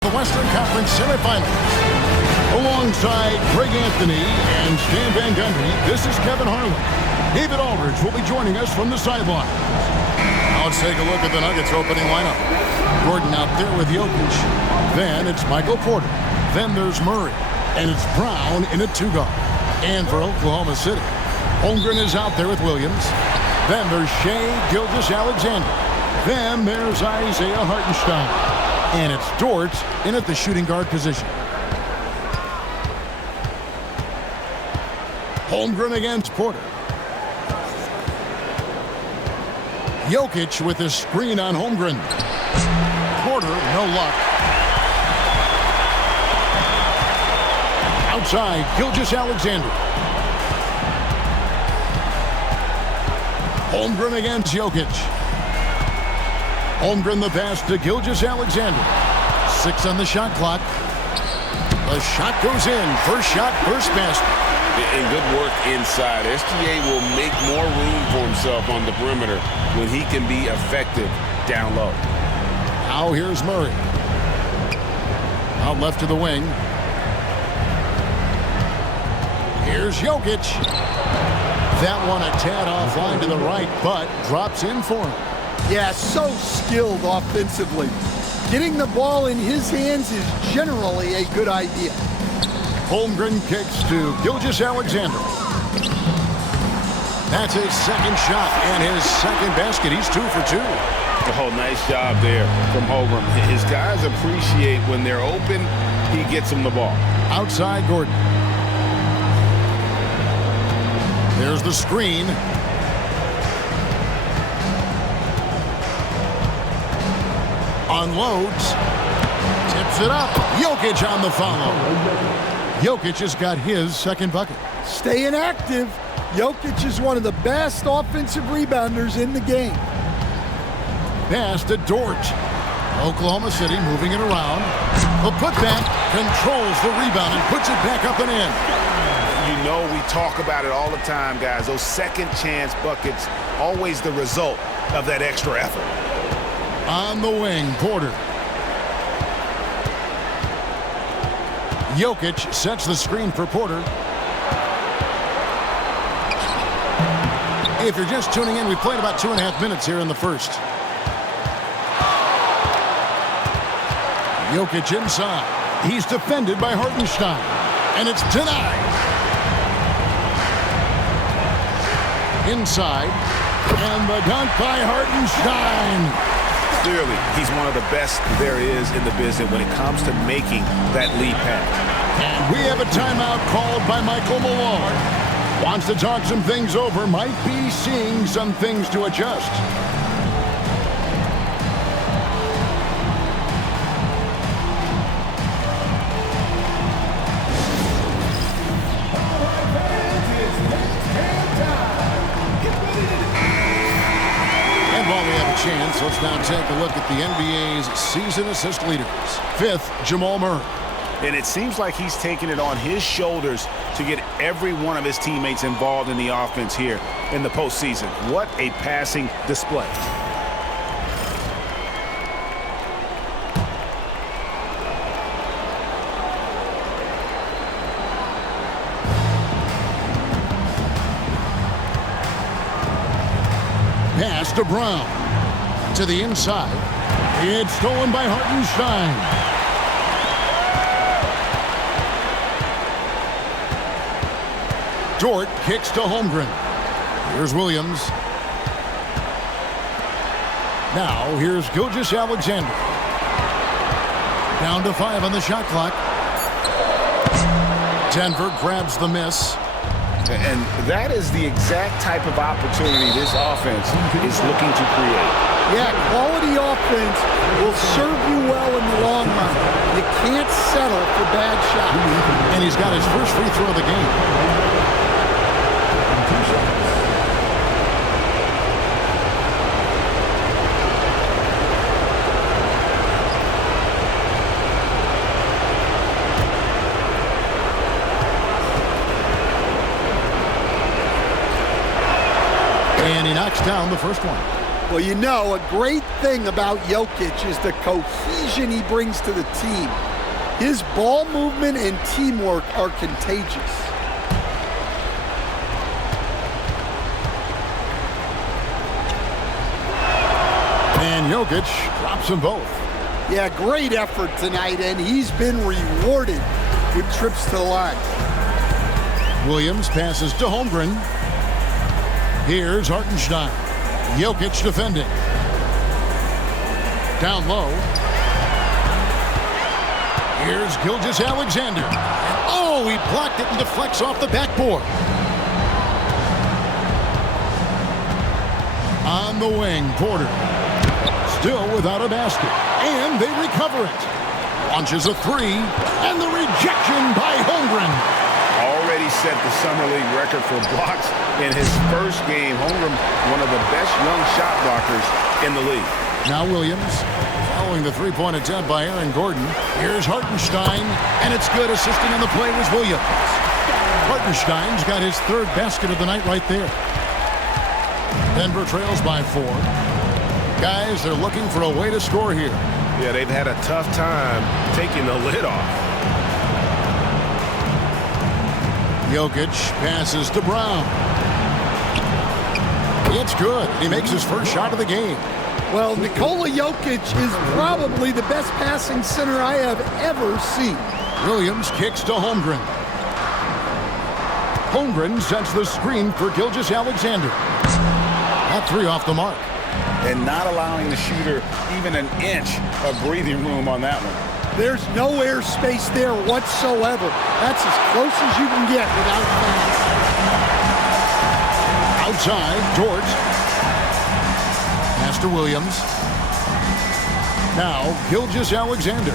The Western Conference semifinals. Alongside Greg Anthony and Stan Van Gundy, this is Kevin Harlan. David Aldridge will be joining us from the sideline. Now let's take a look at the Nuggets opening lineup. Gordon out there with Jokic. Then it's Michael Porter. Then there's Murray. And it's Brown in a two-guard. And for Oklahoma City, Holmgren is out there with Williams. Then there's Shai Gilgeous-Alexander. Then there's Isaiah Hartenstein. And it's Dort in at the shooting guard position. Holmgren against Porter. Jokic with a screen on Holmgren. Porter, no luck. Outside, Gilgeous-Alexander. Holmgren against Jokic. Holmgren the pass to Gilgeous-Alexander. 6 on the shot clock. The shot goes in. First shot, first basket. And good work inside. SGA will make more room for himself on the perimeter when he can be effective down low. Now here's Murray. Out left to the wing. Here's Jokic. That one a tad offline to the right, but drops in for him. Yeah, so skilled offensively. Getting the ball in his hands is generally a good idea. Holmgren kicks to Gilgeous-Alexander. That's his second shot and his second basket. He's 2 for 2. Oh, nice job there from Holmgren. His guys appreciate when they're open, he gets them the ball. Outside Gordon. There's the screen. Unloads. Tips it up. Jokic on the follow. Jokic has got his second bucket. Staying active. Jokic is one of the best offensive rebounders in the game. Pass to Dort. Oklahoma City moving it around. The putback controls the rebound and puts it back up and in. You know we talk about it all the time, guys. Those second chance buckets, always the result of that extra effort. On the wing, Porter. Jokic sets the screen for Porter. If you're just tuning in, we played about 2.5 minutes here in the first. Jokic inside. He's defended by Hartenstein. And it's denied. Inside. And the dunk by Hartenstein. Clearly, he's one of the best there is in the business when it comes to making that lead pass. And we have a timeout called by Michael Malone. Wants to talk some things over. Might be seeing some things to adjust. Chance. Let's now take a look at the NBA's season assist leaders. 5th, Jamal Murray. And it seems like he's taking it on his shoulders to get every one of his teammates involved in the offense here in the postseason. What a passing display. Pass to Brown. To the inside. It's stolen by Hartenstein. Dort kicks to Holmgren. Here's Williams. Now here's Gilgeous-Alexander. Down to 5 on the shot clock. Denver grabs the miss. And that is the exact type of opportunity this offense is looking to create. Yeah, quality offense will serve you well in the long run. You can't settle for bad shots. And he's got his first free throw of the game. And he knocks down the first one. Well, you know, a great thing about Jokic is the cohesion he brings to the team. His ball movement and teamwork are contagious. And Jokic drops them both. Yeah, great effort tonight, and he's been rewarded with trips to the line. Williams passes to Holmgren. Here's Hartenstein. Jokic defending. Down low. Here's Gilgeous-Alexander. Oh, he blocked it and deflects off the backboard. On the wing, Porter. Still without a basket. And they recover it. Launches a three. And the rejection by Holmgren. Already set the Summer League record for blocks in his first game. Holmgren, one of the best young shot blockers in the league. Now Williams, following the three-point attempt by Aaron Gordon. Here's Hartenstein, and it's good. Assisting on the play was Williams. Hartenstein's got his third basket of the night right there. Denver trails by 4. Guys, they're looking for a way to score here. Yeah, they've had a tough time taking the lid off. Jokic passes to Brown. It's good. He makes his first shot of the game. Well, Nikola Jokic is probably the best passing center I have ever seen. Williams kicks to Holmgren. Holmgren sets the screen for Gilgeous-Alexander. That three off the mark. And not allowing the shooter even an inch of breathing room on that one. There's no air space there whatsoever. That's as close as you can get without fans. Outside, George. Pass to Williams. Now, Gilgeous-Alexander.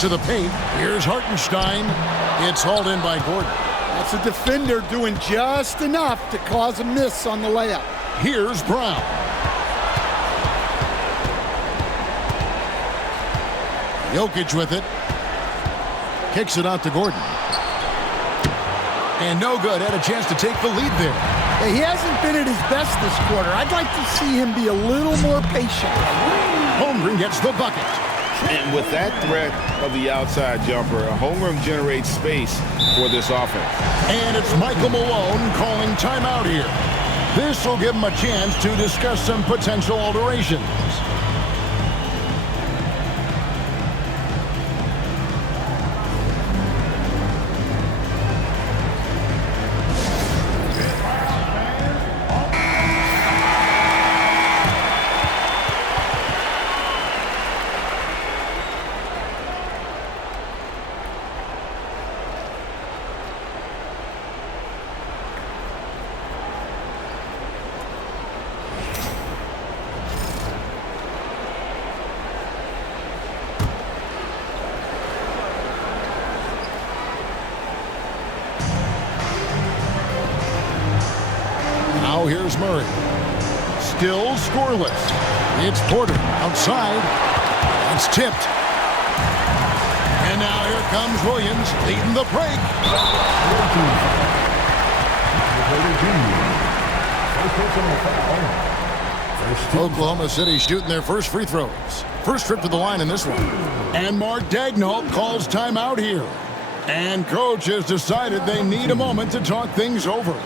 To the paint. Here's Hartenstein. It's hauled in by Gordon. That's a defender doing just enough to cause a miss on the layup. Here's Brown. Jokic with it. Kicks it out to Gordon. And no good. Had a chance to take the lead there. He hasn't been at his best this quarter. I'd like to see him be a little more patient. Holmgren gets the bucket. And with that threat of the outside jumper, Holmgren generates space for this offense. And it's Michael Malone calling timeout here. This will give him a chance to discuss some potential alterations. Now here's Murray. Still scoreless. It's Porter outside. It's tipped. And now here comes Williams leading the break. Oklahoma City shooting their first free throws. First trip to the line in this one. And Mark Daigneault calls timeout here. And coach has decided they need a moment to talk things over.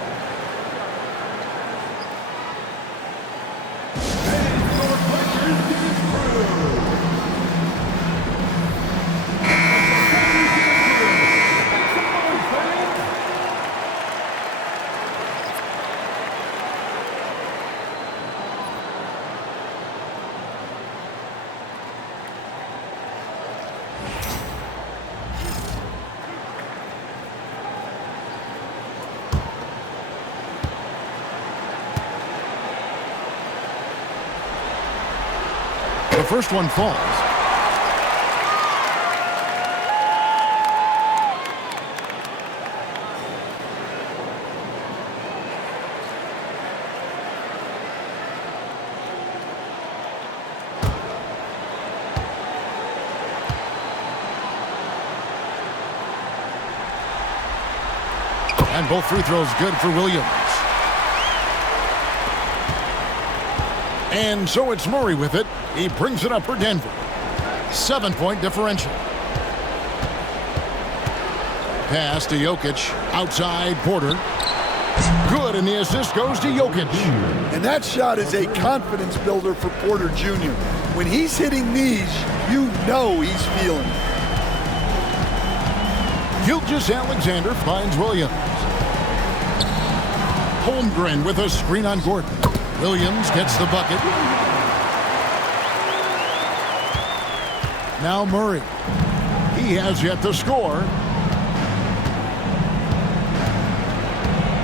The first one falls. And both free throws good for Williams. And so it's Murray with it. He brings it up for Denver. 7-point differential. Pass to Jokic. Outside Porter. Good, and the assist goes to Jokic. And that shot is a confidence builder for Porter Jr. When he's hitting these, you know he's feeling it. Gilgeous-Alexander finds Williams. Holmgren with a screen on Gordon. Williams gets the bucket. Now Murray. He has yet to score.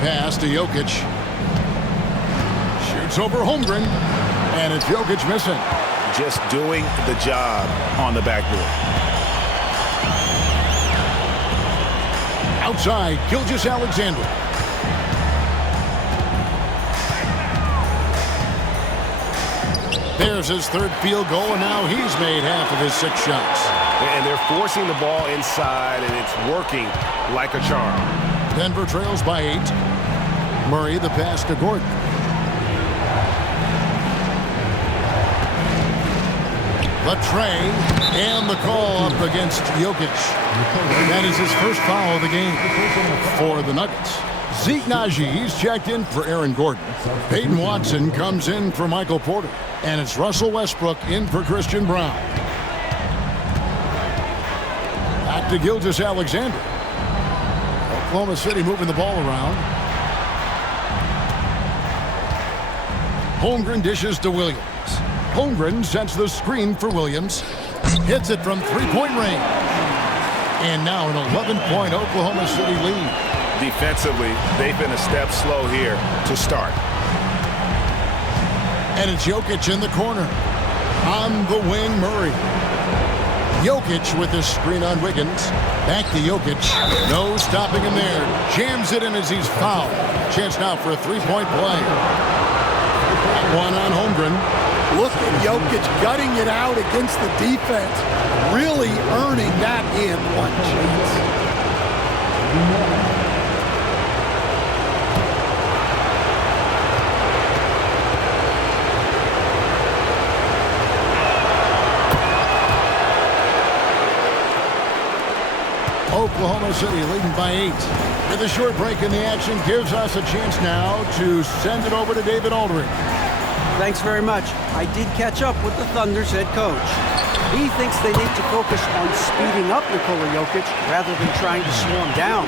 Pass to Jokic. Shoots over Holmgren. And it's Jokic missing. Just doing the job on the backboard. Outside, Gilgeous-Alexander. There's his third field goal, and now he's made half of his 6 shots. And they're forcing the ball inside, and it's working like a charm. Denver trails by 8. Murray the pass to Gordon. The tray and the call up against Jokic. That is his first foul of the game for the Nuggets. Zeke Najee's checked in for Aaron Gordon. Peyton Watson comes in for Michael Porter. And it's Russell Westbrook in for Christian Brown. Back to Gilgeous-Alexander. Oklahoma City moving the ball around. Holmgren dishes to Williams. Holmgren sets the screen for Williams. Hits it from 3-point range. And now an 11-point Oklahoma City lead. Defensively, they've been a step slow here to start. And it's Jokic in the corner. On the wing, Murray. Jokic with his screen on Wiggins. Back to Jokic. No stopping him there. Jams it in as he's fouled. Chance now for a 3-point play. One on Holmgren. Look at Jokic gutting it out against the defense. Really earning that in one chance. Oklahoma City leading by 8. With a short break in the action gives us a chance now to send it over to David Aldridge. Thanks very much. I did catch up with the Thunder's head coach. He thinks they need to focus on speeding up Nikola Jokic rather than trying to slow him down.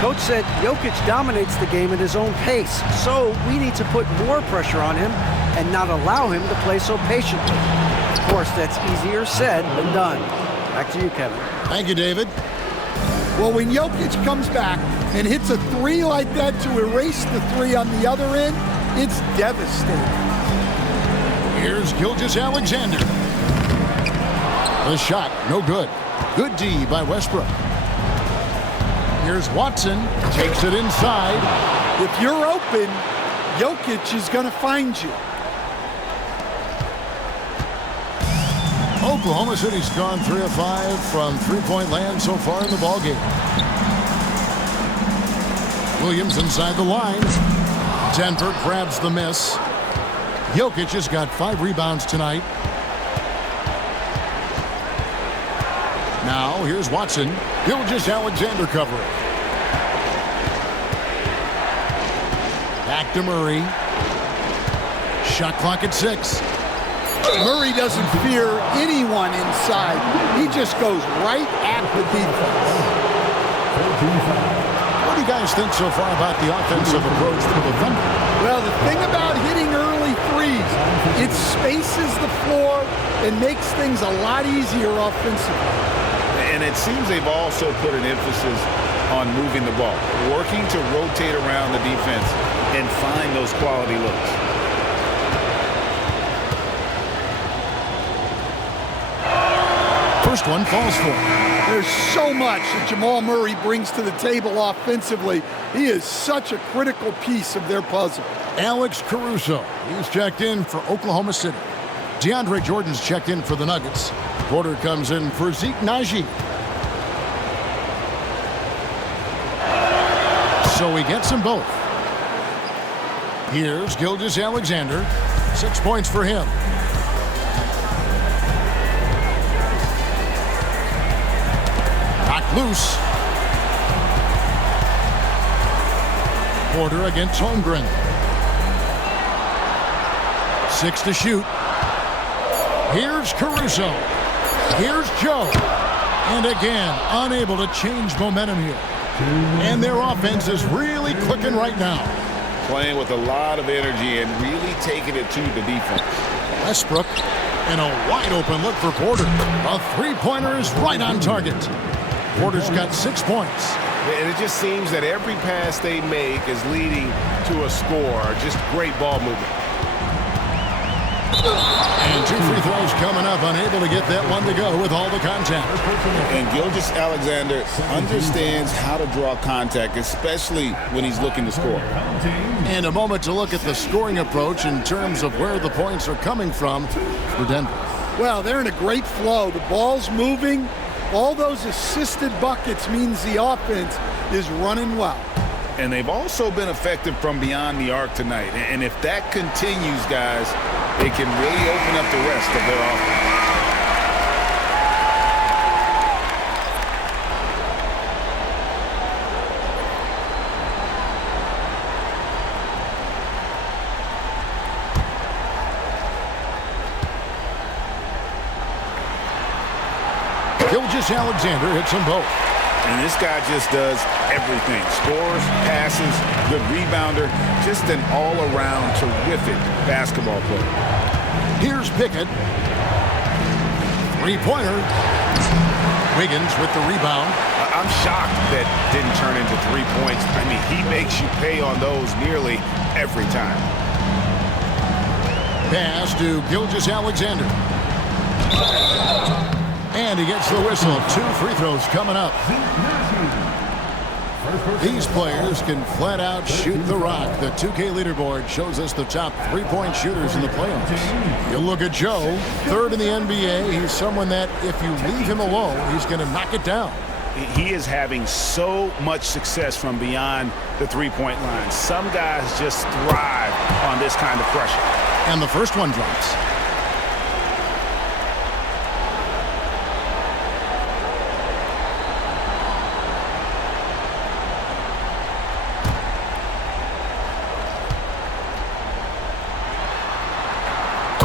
Coach said Jokic dominates the game at his own pace, so we need to put more pressure on him and not allow him to play so patiently. Of course, that's easier said than done. Back to you, Kevin. Thank you, David. Well, when Jokic comes back and hits a 3 like that to erase the 3 on the other end, it's devastating. Here's Gilgeous-Alexander. The shot, no good. Good D by Westbrook. Here's Watson. Takes it inside. If you're open, Jokic is going to find you. Oklahoma City's gone 3 of 5 from 3-point land so far in the ballgame. Williams inside the line. Denver grabs the miss. Jokic has got 5 rebounds tonight. Now here's Watson. Gilgeous-Alexander covering. Back to Murray. Shot clock at 6. Murray doesn't fear anyone inside. He just goes right at the defense. What do you guys think so far about the offensive approach for the Thunder? Well, the thing about hitting early threes, it spaces the floor and makes things a lot easier offensively. And it seems they've also put an emphasis on moving the ball, working to rotate around the defense and find those quality looks. First one falls for him. There's so much that Jamal Murray brings to the table offensively. He is such a critical piece of their puzzle. Alex Caruso, he's checked in for Oklahoma City. DeAndre Jordan's checked in for the Nuggets. Porter comes in for Zeke Najee. So he gets them both. Here's Gilgeous-Alexander. 6 points for him. Knocked loose. Porter against Holmgren. 6 to shoot. Here's Caruso. Here's Joe. And again, unable to change momentum here. And their offense is really clicking right now. Playing with a lot of energy and really taking it to the defense. Westbrook and a wide open look for Porter. A three-pointer is right on target. Porter's got 6 points. And it just seems that every pass they make is leading to a score. Just great ball movement. And 2 free throws coming up, unable to get that one to go with all the contact. And Gilgeous-Alexander understands how to draw contact, especially when he's looking to score. And a moment to look at the scoring approach in terms of where the points are coming from for Denver. Well, they're in a great flow. The ball's moving. All those assisted buckets means the offense is running well. And they've also been effective from beyond the arc tonight. And if that continues, guys, they can really open up the rest of their offense. Gilgeous-Alexander hits them both. And this guy just does everything. Scores, passes, good rebounder, just an all-around terrific basketball player. Here's Pickett. Three-pointer. Wiggins with the rebound. I'm shocked that didn't turn into 3 points. I mean, he makes you pay on those nearly every time. Pass to Gilgeous-Alexander. And he gets the whistle. 2 free throws coming up. These players can flat out shoot the rock. The 2K leaderboard shows us the top 3-point shooters in the playoffs. You look at Joe, 3rd in the NBA. He's someone that if you leave him alone, he's going to knock it down. He is having so much success from beyond the three-point line. Some guys just thrive on this kind of pressure. And the first one drops.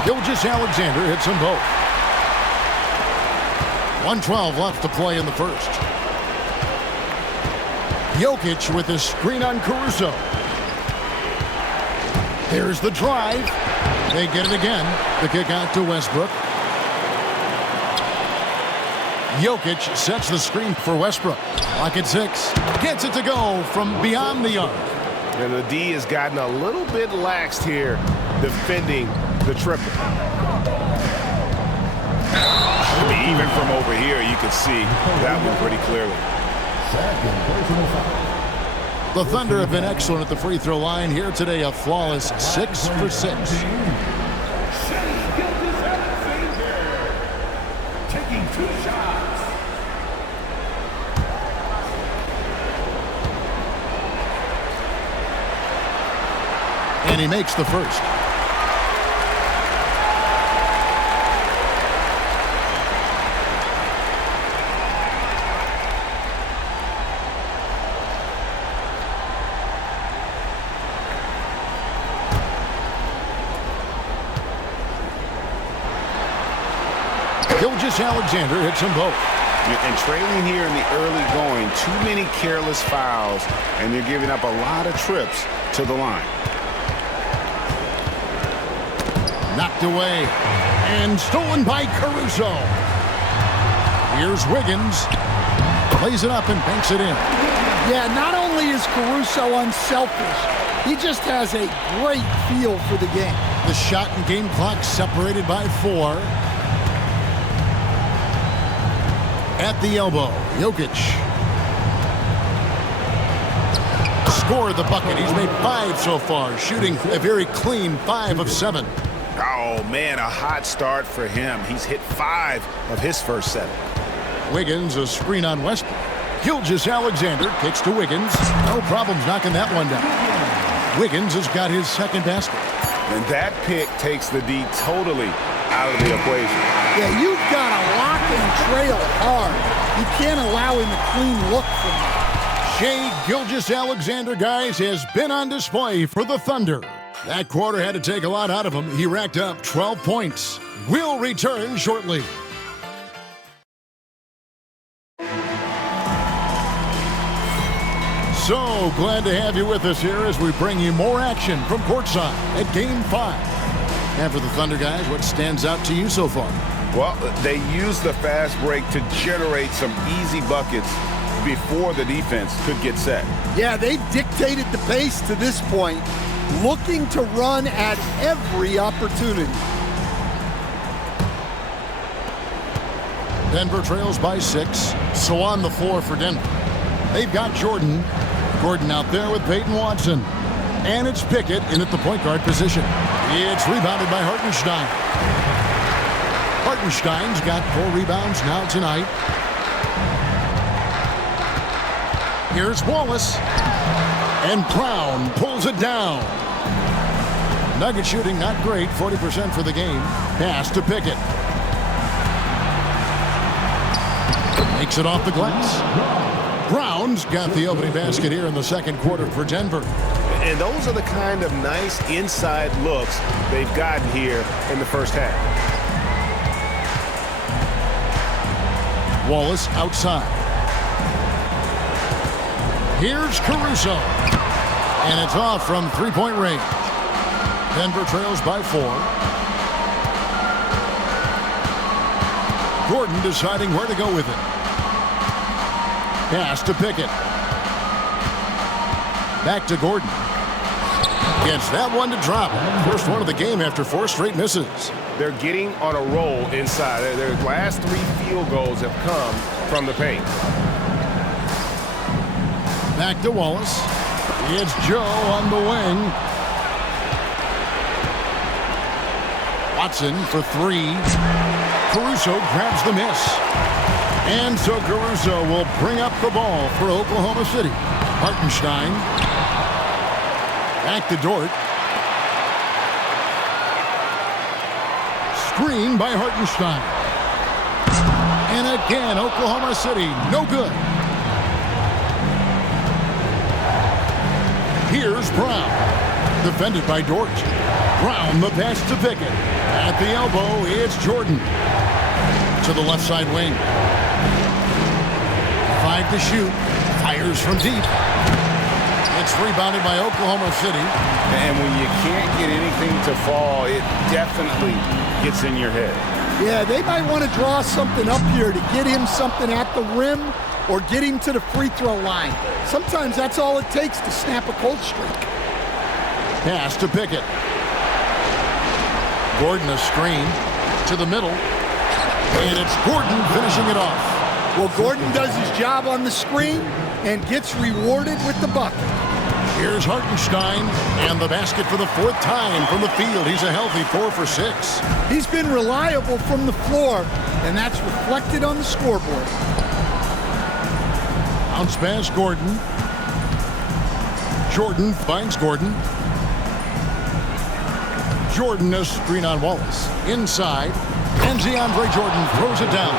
Gilgeous-Alexander hits them both. 1:12 left to play in the first. Jokic with a screen on Caruso. Here's the drive. They get it again. The kick out to Westbrook. Jokic sets the screen for Westbrook. Clock at 6. Gets it to go from beyond the arc. And the D has gotten a little bit laxed here defending the triple. I mean, even from over here, you could see that one pretty clearly. The Thunder have been excellent at the free throw line here today. A flawless 6 for 6. Taking 2 shots. And he makes the first. Gilgeous-Alexander hits them both. And trailing here in the early going, too many careless fouls, and they're giving up a lot of trips to the line. Knocked away and stolen by Caruso. Here's Wiggins. Plays it up and banks it in. Yeah, not only is Caruso unselfish, he just has a great feel for the game. The shot and game clock separated by 4. At the elbow, Jokic. Scored the bucket. He's made 5 so far, shooting a very clean 5 of 7. Oh, man, a hot start for him. He's hit 5 of his first 7. Wiggins, a screen on Westbrook. Gilgeous-Alexander kicks to Wiggins. No problems knocking that one down. Wiggins has got his second basket. And that pick takes the D totally out of the equation. Yeah, you've got to lock and trail hard. You can't allow him a clean look from that. Shea Gilgeous-Alexander, guys, has been on display for the Thunder. That quarter had to take a lot out of him. He racked up 12 points. We'll return shortly. So glad to have you with us here as we bring you more action from courtside at Game 5. And for the Thunder guys, what stands out to you so far? Well, they used the fast break to generate some easy buckets before the defense could get set. Yeah, they've dictated the pace to this point, looking to run at every opportunity. Denver trails by 6, so on the floor for Denver. They've got Jordan. Gordon out there with Peyton Watson. And it's Pickett in at the point guard position. It's rebounded by Hartenstein. Hartenstein's got 4 rebounds now tonight. Here's Wallace. And Brown pulls it down. Nugget shooting not great, 40% for the game. Pass to Pickett. Makes it off the glass. Brown's got the opening basket here in the second quarter for Denver. And those are the kind of nice inside looks they've gotten here in the first half. Wallace outside. Here's Caruso. And it's off from three-point range. Denver trails by 4. Gordon deciding where to go with it. Pass to Pickett. Back to Gordon. Gets that one to drop. First one of the game after 4 straight misses. They're getting on a roll inside. Their last 3 field goals have come from the paint. Back to Wallace. It's Joe on the wing. Watson for 3. Caruso grabs the miss. And so Caruso will bring up the ball for Oklahoma City. Hartenstein. Back to Dort. Screen by Hartenstein. And again, Oklahoma City, no good. Here's Brown. Defended by Dort. Brown, the pass to Pickett. At the elbow, it's Jordan. To the left side wing. 5 to shoot. Fires from deep. It's rebounded by Oklahoma City. And when you can't get anything to fall, it definitely gets in your head. Yeah, they might want to draw something up here to get him something at the rim or get him to the free throw line. Sometimes that's all it takes to snap a cold streak. Pass to Pickett. Gordon a screen to the middle. And it's Gordon finishing it off. Well, Gordon does his job on the screen and gets rewarded with the bucket. Here's Hartenstein, and the basket for the 4th time from the field. He's a healthy 4 for 6. He's been reliable from the floor, and that's reflected on the scoreboard. Bounce pass, Gordon. Jordan finds Gordon. Jordan a screen on Wallace. Inside, and DeAndre Jordan throws it down.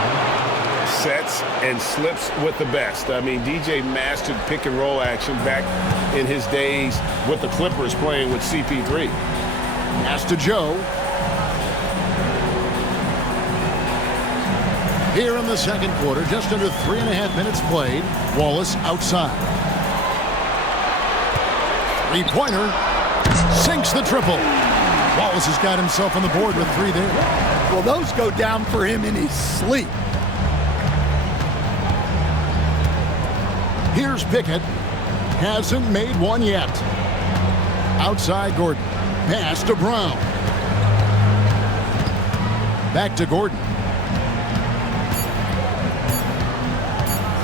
Sets and slips with the best. I mean, DJ mastered pick and roll action back in his days with the Clippers playing with CP3. Pass to Joe. Here in the second quarter, just under 3.5 minutes played. Wallace outside. 3-pointer. Sinks the triple. Wallace has got himself on the board with 3 there. Well, those go down for him in his sleep. Here's Pickett. Hasn't made one yet. Outside Gordon. Pass to Brown. Back to Gordon.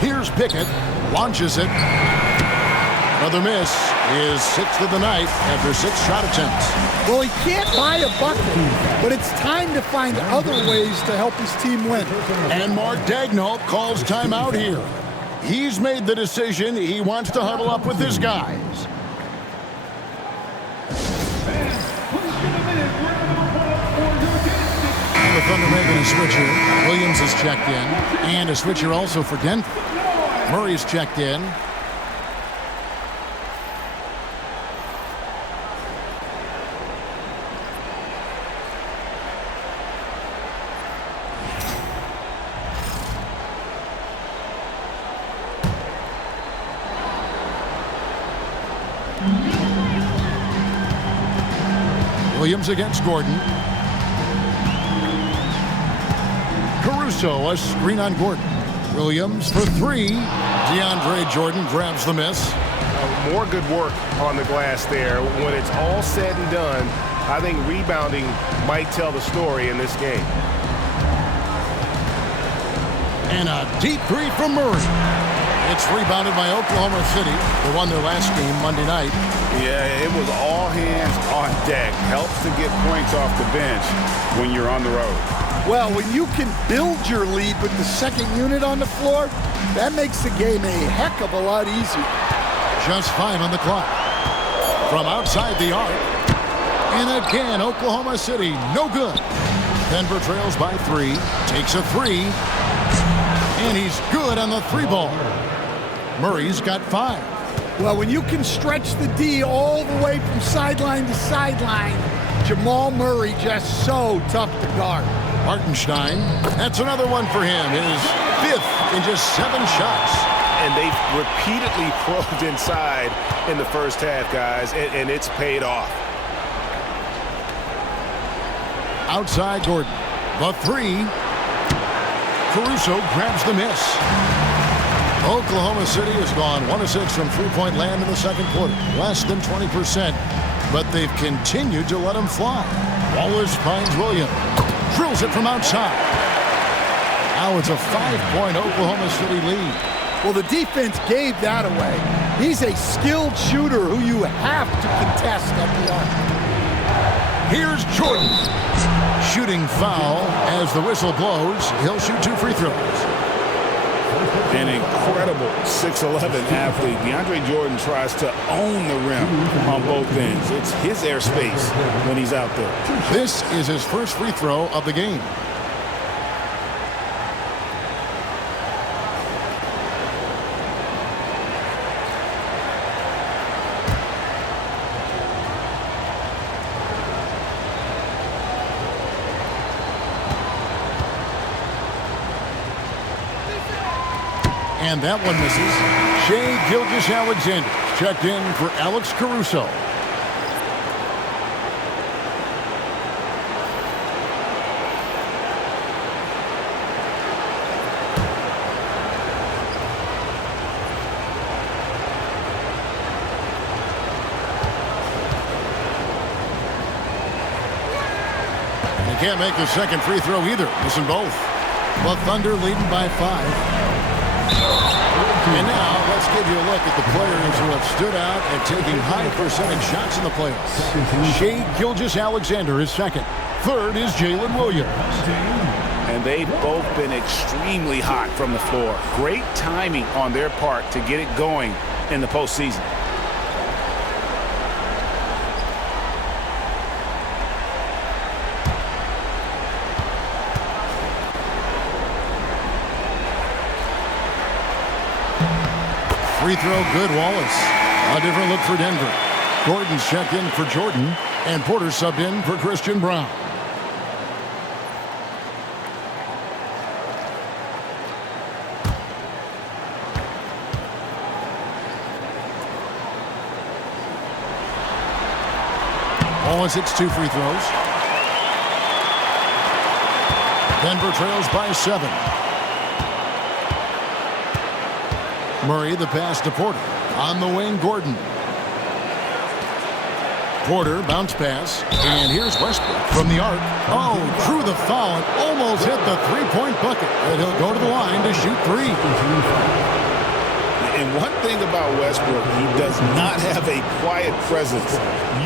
Here's Pickett. Launches it. Another miss. His 6th of the night after 6 shot attempts. Well, he can't buy a bucket, but it's time to find other ways to help his team win. And Mark Daigneault calls timeout here. He's made the decision. He wants to huddle up with his guys. the Thunder making a switch here. Williams is checked in. And a switch here also for Denver. Murray's checked in. Williams against Gordon. Caruso, a screen on Gordon. Williams for three. DeAndre Jordan grabs the miss. More good work on the glass there. When it's all said and done, I think rebounding might tell the story in this game. And a deep three from Murray. It's rebounded by Oklahoma City. They won their last game Monday night. Yeah, it was all hands on deck. Helps to get points off the bench when you're on the road. Well, when you can build your lead with the second unit on the floor, that makes the game a heck of a lot easier. Just 5 on the clock. From outside the arc. And again, Oklahoma City, no good. Denver trails by 3. Takes a 3. And he's good on the 3 ball. Murray's got 5. Well, when you can stretch the D all the way from sideline to sideline, Jamal Murray just so tough to guard. Hartenstein, that's another one for him. His 5th in just 7 shots. And they've repeatedly probed inside in the first half, guys, and it's paid off. Outside Gordon, the 3. Caruso grabs the miss. Oklahoma City has gone 1 of 6 from three-point land in the second quarter. Less than 20%, but they've continued to let him fly. Wallace finds Williams. Drills it from outside. Now it's a 5-point Oklahoma City lead. Well, the defense gave that away. He's a skilled shooter who you have to contest at the arc. Here's Jordan. Shooting foul as the whistle blows. He'll shoot 2 free throws. An incredible 6'11" athlete. DeAndre Jordan tries to own the rim on both ends. It's his airspace when he's out there. This is his first free throw of the game. And that one misses. Shai Gilgeous-Alexander checked in for Alex Caruso. And he can't make the second free throw either. Missing both. The Thunder leading by 5. And now, let's give you a look at the players who have stood out and taking high percentage shots in the playoffs. Shai Gilgeous-Alexander is second. Third is Jalen Williams. And they've both been extremely hot from the floor. Great timing on their part to get it going in the postseason. Free throw good, Wallace. A different look for Denver. Gordon's checked in for Jordan, and Porter subbed in for Christian Brown. Wallace hits 2 free throws. Denver trails by 7. Murray, the pass to Porter. On the wing, Gordon. Porter, bounce pass. And here's Westbrook from the arc. Oh, drew the foul and almost hit the three-point bucket. And he'll go to the line to shoot 3. And one thing about Westbrook, he does not have a quiet presence.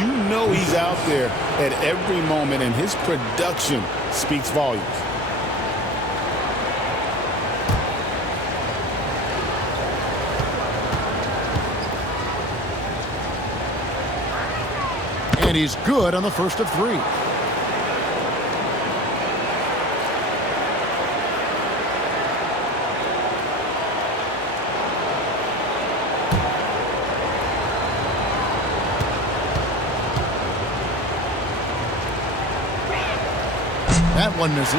You know he's out there at every moment, and his production speaks volumes. And he's good on the first of 3. That one misses.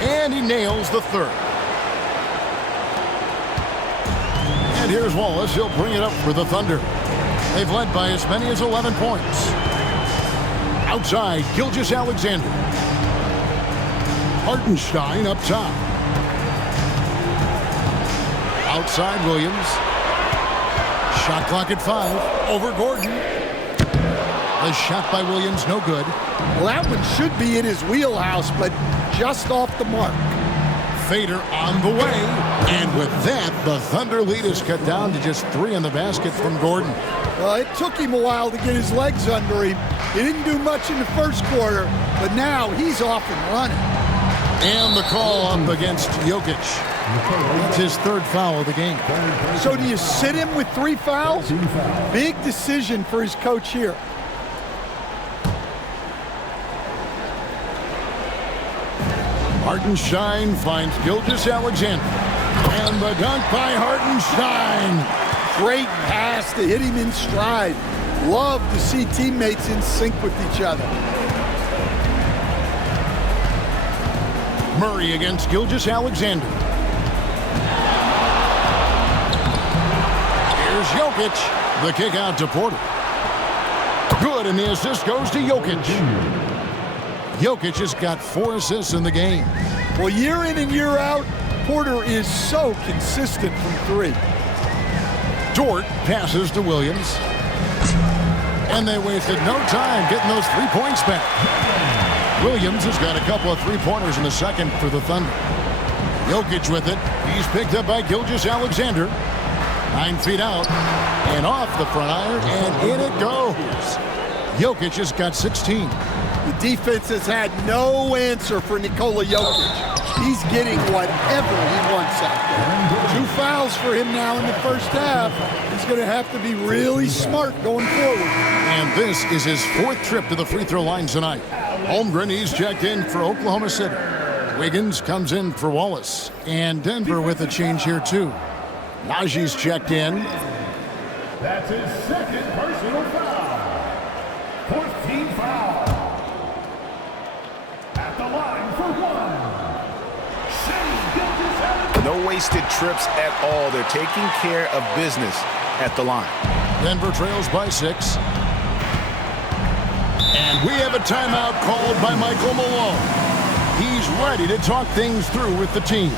And he nails the third. And here's Wallace. He'll bring it up for the Thunder. They've led by as many as 11 points. Outside, Gilgeous-Alexander. Hartenstein up top. Outside, Williams. Shot clock at 5. Over Gordon. The shot by Williams, no good. Well, that one should be in his wheelhouse, but just off the mark. Fader on the way. And with that, the Thunder lead is cut down to just 3 in the basket from Gordon. Well, it took him a while to get his legs under him. He didn't do much in the first quarter, but now he's off and running. And the call up against Jokic. It's his third foul of the game. So do you sit him with 3 fouls? Big decision for his coach here. Hartenstein finds Gilgeous-Alexander. And the dunk by Hartenstein. Great pass to hit him in stride. Love to see teammates in sync with each other. Murray against Gilgeous-Alexander. Here's Jokic. The kick out to Porter. Good, and the assist goes to Jokic. Jokic has got 4 assists in the game. Well, year in and year out, Porter is so consistent from 3. Dort passes to Williams. And they wasted no time getting those 3 points back. Williams has got a couple of 3-pointers in the second for the Thunder. Jokic with it. He's picked up by Gilgeous-Alexander. 9 feet out. And off the front iron, and in it goes. Jokic has got 16. The defense has had no answer for Nikola Jokic. He's getting whatever he wants out there. 2 fouls for him now in the first half. He's going to have to be really smart going forward. And this is his 4th trip to the free throw line tonight. Holmgren, he's checked in for Oklahoma City. Wiggins comes in for Wallace. And Denver with a change here too. Najee's checked in. That's his 2nd personal foul. 4th team foul. At the line for 1. No wasted trips at all. They're taking care of business at the line. Denver trails by 6. And we have a timeout called by Michael Malone. He's ready to talk things through with the team.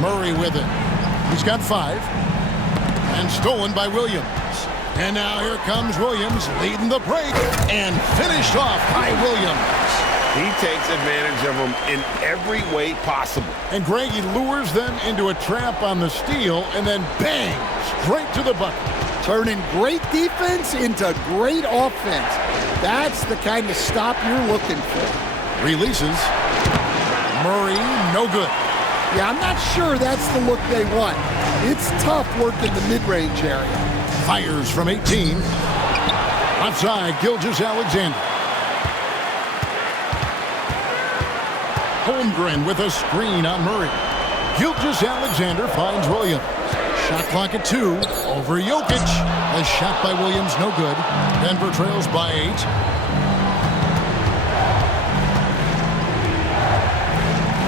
Murray with it. He's got 5. And stolen by Williams. And now here comes Williams leading the break. And finished off by Williams. He takes advantage of them in every way possible. And Greg, he lures them into a trap on the steal. And then bang, straight to the bucket. Turning great defense into great offense. That's the kind of stop you're looking for. Releases. Murray, no good. Yeah, I'm not sure that's the look they want. It's tough working the mid-range area. Fires from 18. Outside, Gilgeous-Alexander. Holmgren with a screen on Murray. Gilgeous-Alexander finds Williams. Shot clock at 2. Over Jokic. A shot by Williams, no good. Denver trails by 8.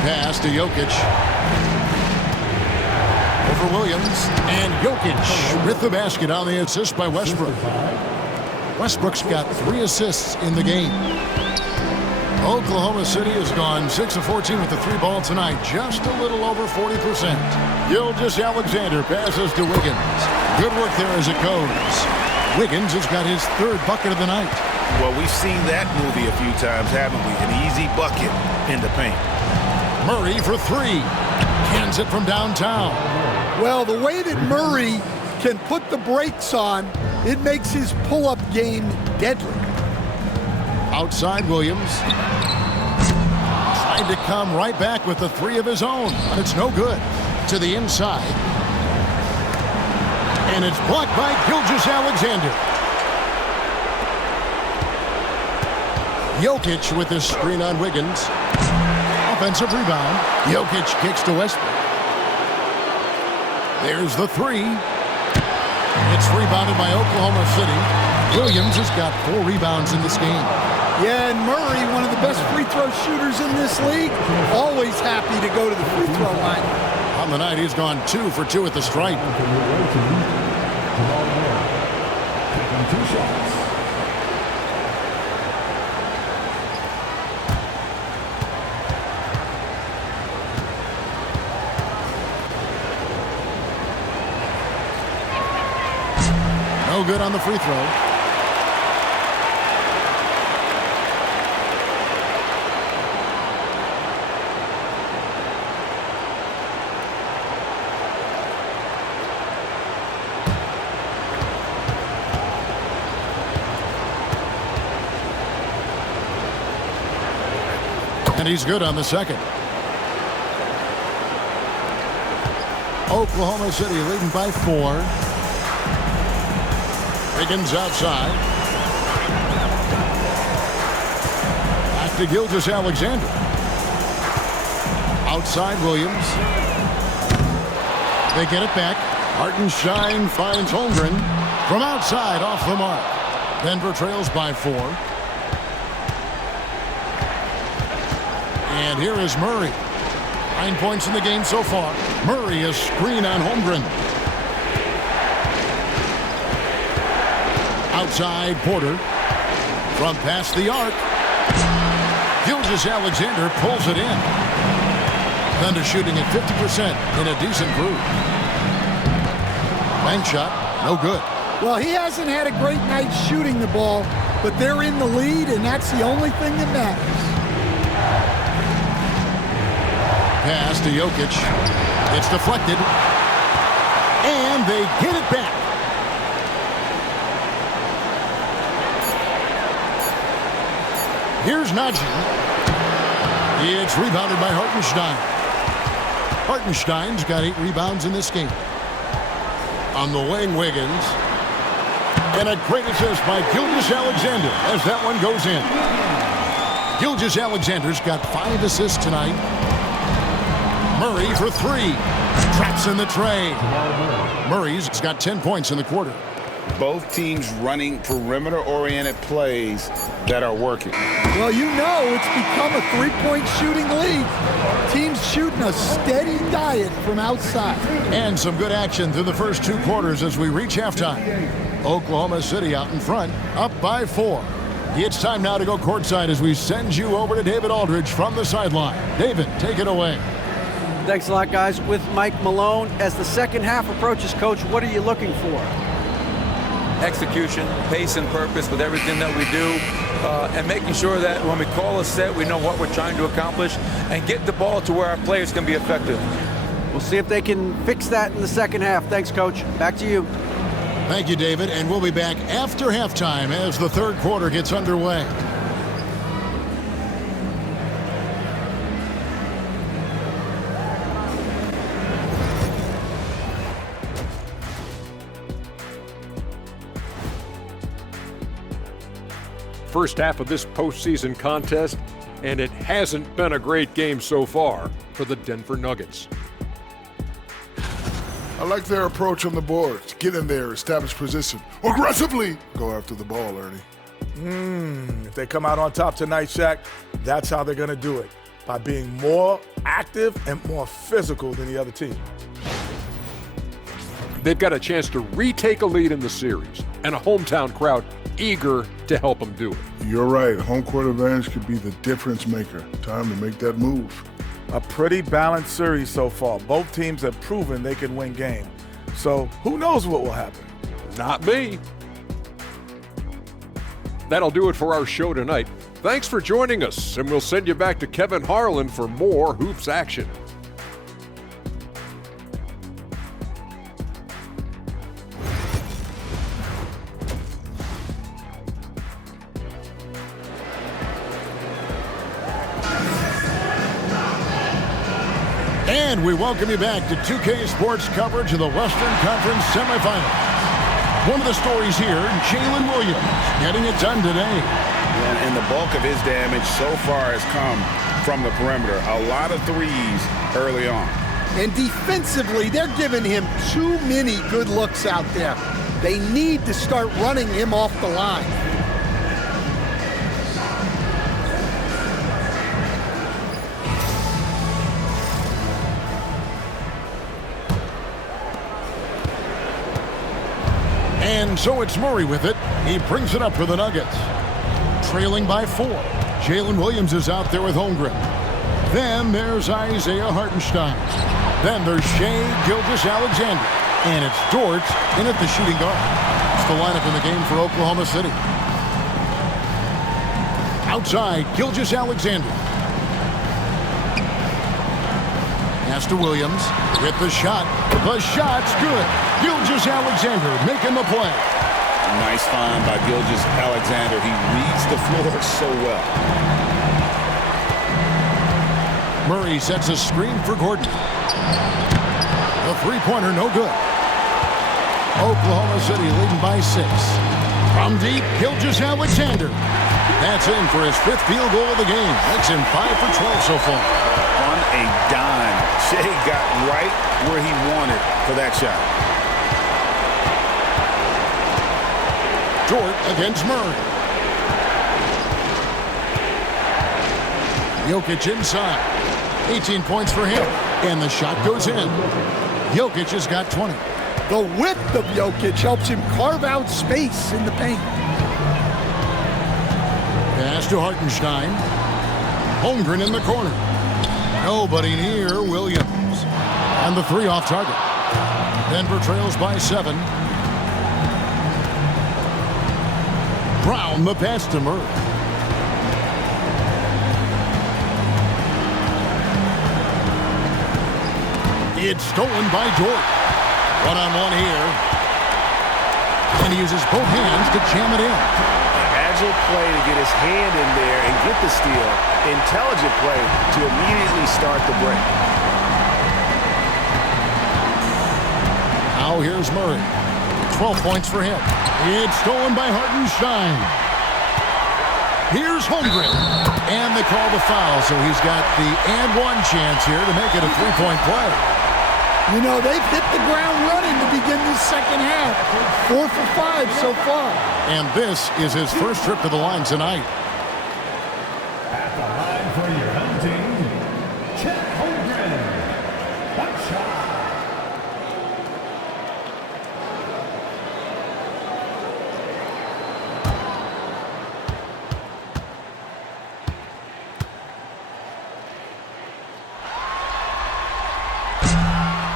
Pass to Jokic. Over Williams. And Jokic with the basket on the assist by Westbrook. Westbrook's got 3 assists in the game. Oklahoma City has gone 6 of 14 with the 3 ball tonight, just a little over 40%. Gilgeous-Alexander passes to Wiggins. Good work there as it goes. Wiggins has got his 3rd bucket of the night. Well, we've seen that movie a few times, haven't we? An easy bucket in the paint. Murray for 3. Cans it from downtown. Well, the way that Murray can put the brakes on, it makes his pull-up game deadly. Outside Williams. Tried to come right back with the 3 of his own, but it's no good. To the inside. And it's blocked by Gilgeous-Alexander. Jokic with this screen on Wiggins. Offensive rebound. Jokic kicks to Westbrook. There's the 3. It's rebounded by Oklahoma City. Williams has got 4 rebounds in this game. Yeah, and Murray, one of the best free throw shooters in this league, always happy to go to the free throw line. On the night, he's gone 2 for 2 at the stripe. Taking 2 shots. No good on the free throw. And he's good on the second. Oklahoma City leading by 4. Wiggins outside. Back to Gilgeous-Alexander. Outside Williams. They get it back. Hartenstein finds Holmgren from outside off the mark. Denver trails by 4. And here is Murray. 9 points in the game so far. Murray a screen on Holmgren. Outside Porter. From past the arc. Gilgeous-Alexander pulls it in. Thunder shooting at 50% in a decent group. Bank shot, no good. Well, he hasn't had a great night shooting the ball, but they're in the lead, and that's the only thing that matters. Pass to Jokic. It's deflected. And they get it back. Here's Najee. It's rebounded by Hartenstein. Hartenstein's got 8 rebounds in this game. On the wing, Wiggins. And a great assist by Gilgeous-Alexander as that one goes in. Gilgeous-Alexander's got 5 assists tonight. Murray for 3. Traps in the tray. Murray's got 10 points in the quarter. Both teams running perimeter-oriented plays that are working. Well, you know it's become a three-point shooting league. Teams shooting a steady diet from outside. And some good action through the first 2 quarters as we reach halftime. Oklahoma City out in front, up by 4. It's time now to go courtside as we send you over to David Aldridge from the sideline. David, take it away. Thanks a lot, guys. With Mike Malone, as the second half approaches, Coach, what are you looking for? Execution, pace and purpose with everything that we do, and making sure that when we call a set, we know what we're trying to accomplish and get the ball to where our players can be effective. We'll see if they can fix that in the second half. Thanks, Coach. Back to you. Thank you, David, and we'll be back after halftime as the third quarter gets underway. First half of this postseason contest, and it hasn't been a great game so far for the Denver Nuggets. I like their approach on the boards. Get in there, establish position. Aggressively go after the ball, Ernie. If they come out on top tonight, Shaq, that's how they're going to do it, by being more active and more physical than the other team. They've got a chance to retake a lead in the series, and a hometown crowd eager to help them do it. You're right. Home court advantage could be the difference maker. Time to make that move. A pretty balanced series so far. Both teams have proven they can win games. So who knows what will happen? Not me. That'll do it for our show tonight. Thanks for joining us, and we'll send you back to Kevin Harlan for more hoops action. And we welcome you back to 2K Sports coverage of the Western Conference semifinals. One of the stories here, Jalen Williams getting it done today. And the bulk of his damage so far has come from the perimeter. A lot of threes early on. And defensively, they're giving him too many good looks out there. They need to start running him off the line. And so it's Murray with it. He brings it up for the Nuggets. Trailing by 4. Jalen Williams is out there with Holmgren. Then there's Isaiah Hartenstein. Then there's Shai Gilgeous-Alexander. And it's Dort in at the shooting guard. It's the lineup in the game for Oklahoma City. Outside, Gilgeous-Alexander. Pass to Williams with the shot. The shot's good. Gilgeous-Alexander making the play. Nice find by Gilgeous-Alexander. He reads the floor so well. Murray sets a screen for Gordon. The three-pointer, no good. Oklahoma City leading by 6. From deep, Gilgeous-Alexander. That's in for his 5th field goal of the game. Makes him 5 for 12 so far. On a dime. Shai got right where he wanted for that shot. Dort against Murray. Jokic inside. 18 points for him. And the shot goes in. Jokic has got 20. The width of Jokic helps him carve out space in the paint. Pass to Hartenstein. Holmgren in the corner. Nobody near Williams. And the 3 off target. Denver trails by 7. Brown the pass to Murray. It's stolen by Dort. One-on-one here. And he uses both hands to jam it in. Agile play to get his hand in there and get the steal. Intelligent play to immediately start the break. Now here's Murray. 12 points for him. It's stolen by Hartenstein. Here's Holmgren. And they call the foul, so he's got the and-one chance here to make it a 3-point play. You know, they've hit the ground running to begin this second half. 4 for 5 so far. And this is his first trip to the line tonight. At the line for your home team, Chet Holmgren. That's shot.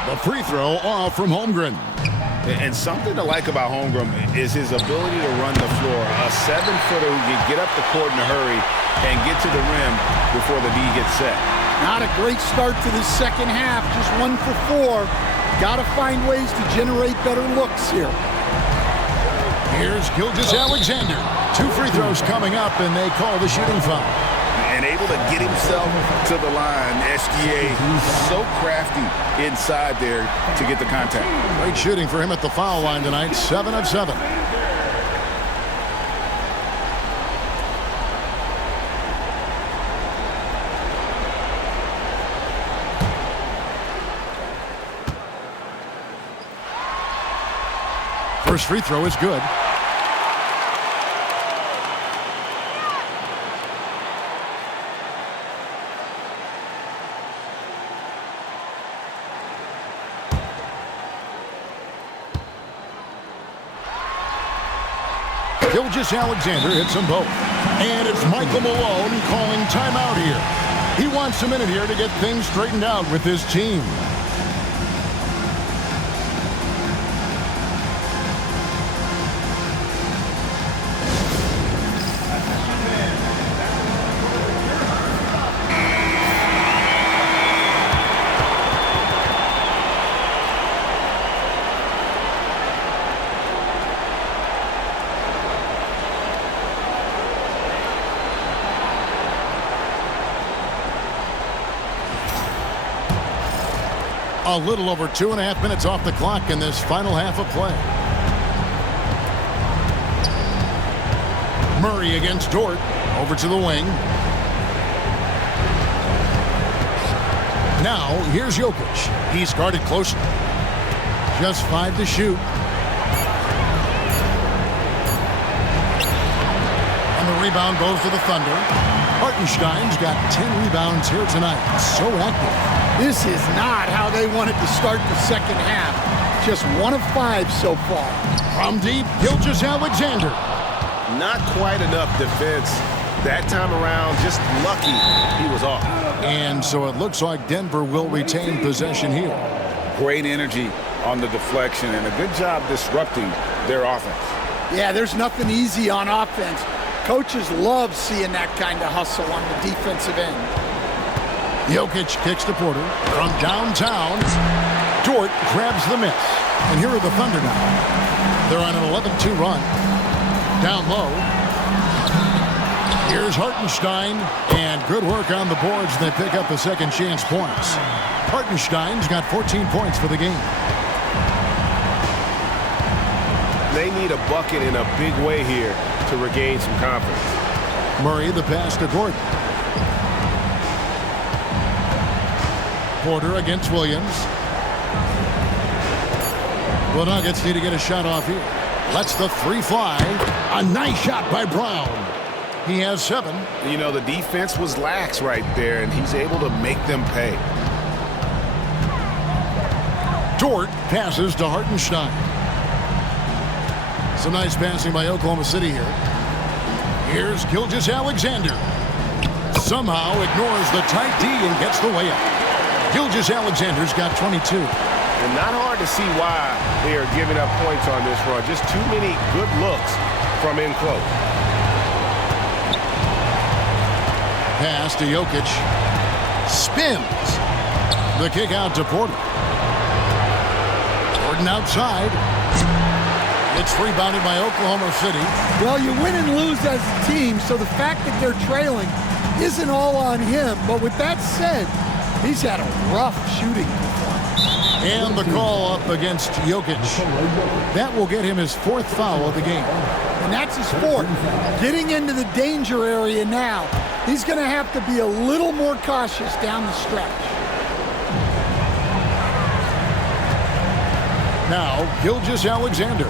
The free throw off from Holmgren. And something to like about Holmgren is his ability to run the floor. A 7-footer who can get up the court in a hurry and get to the rim before the D gets set. Not a great start to the second half. Just 1 for 4. Got to find ways to generate better looks here. Here's Gilgeous-Alexander. 2 free throws coming up, and they call the shooting foul. And able to get himself to the line. SGA so crafty inside there to get the contact. Great shooting for him at the foul line tonight. 7 of 7. First free throw is good. Gilgeous-Alexander hits them both. And it's Michael Malone calling timeout here. He wants a minute here to get things straightened out with his team. A little over 2.5 minutes off the clock in this final half of play. Murray against Dort. Over to the wing. Now, here's Jokic. He's guarded closely. Just 5 to shoot. And the rebound goes to the Thunder. Hartenstein's got 10 rebounds here tonight. So active. This is not how they wanted to start the second half. Just 1 of 5 so far. From deep, Gilgeous-Alexander. Not quite enough defense that time around. Just lucky he was off. And so it looks like Denver will retain possession here. Great energy on the deflection and a good job disrupting their offense. Yeah, there's nothing easy on offense. Coaches love seeing that kind of hustle on the defensive end. Jokic kicks to Porter from downtown. Dort grabs the miss. And here are the Thunder now. They're on an 11-2 run. Down low. Here's Hartenstein. And good work on the boards. They pick up the second chance points. Hartenstein's got 14 points for the game. They need a bucket in a big way here to regain some confidence. Murray the pass to Gordon. Porter against Williams. The Nuggets need to get a shot off here. Lets the 3 fly. A nice shot by Brown. He has 7. You know, the defense was lax right there, and he's able to make them pay. Dort passes to Hartenstein. Some nice passing by Oklahoma City here. Here's Gilgeous-Alexander. Somehow ignores the tight D and gets the way up. Gilgeous-Alexander's got 22. And not hard to see why they are giving up points on this run. Just too many good looks from in close. Pass to Jokic. Spins. The kick out to Porter. Gordon outside. It's rebounded by Oklahoma City. Well, you win and lose as a team, so the fact that they're trailing isn't all on him. But with that said, he's had a rough shooting performance. And the call up against Jokic. That will get him his 4th foul of the game. And that's his 4th. Getting into the danger area now. He's going to have to be a little more cautious down the stretch. Now, Gilgeous-Alexander.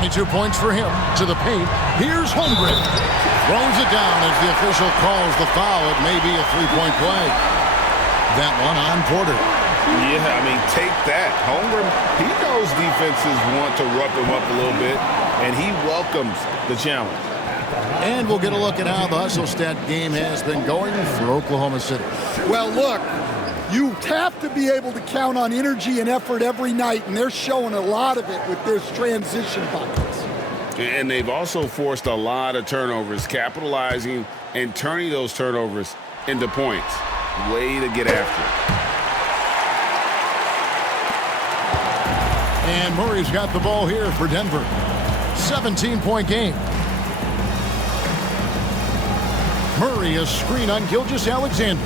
22 points for him. To the paint. Here's Holmgren. Throws it down as the official calls the foul. It may be a 3-point play. That one on Porter. Yeah, I mean, take that. Holmgren, he knows defenses want to rough him up a little bit, and he welcomes the challenge. And we'll get a look at how the hustle stat game has been going for Oklahoma City. Well, look, you have to be able to count on energy and effort every night, and they're showing a lot of it with their transition buckets. And they've also forced a lot of turnovers, capitalizing and turning those turnovers into points. Way to get after it. And Murray's got the ball here for Denver. 17-point game. Murray, a screen on Gilgeous-Alexander.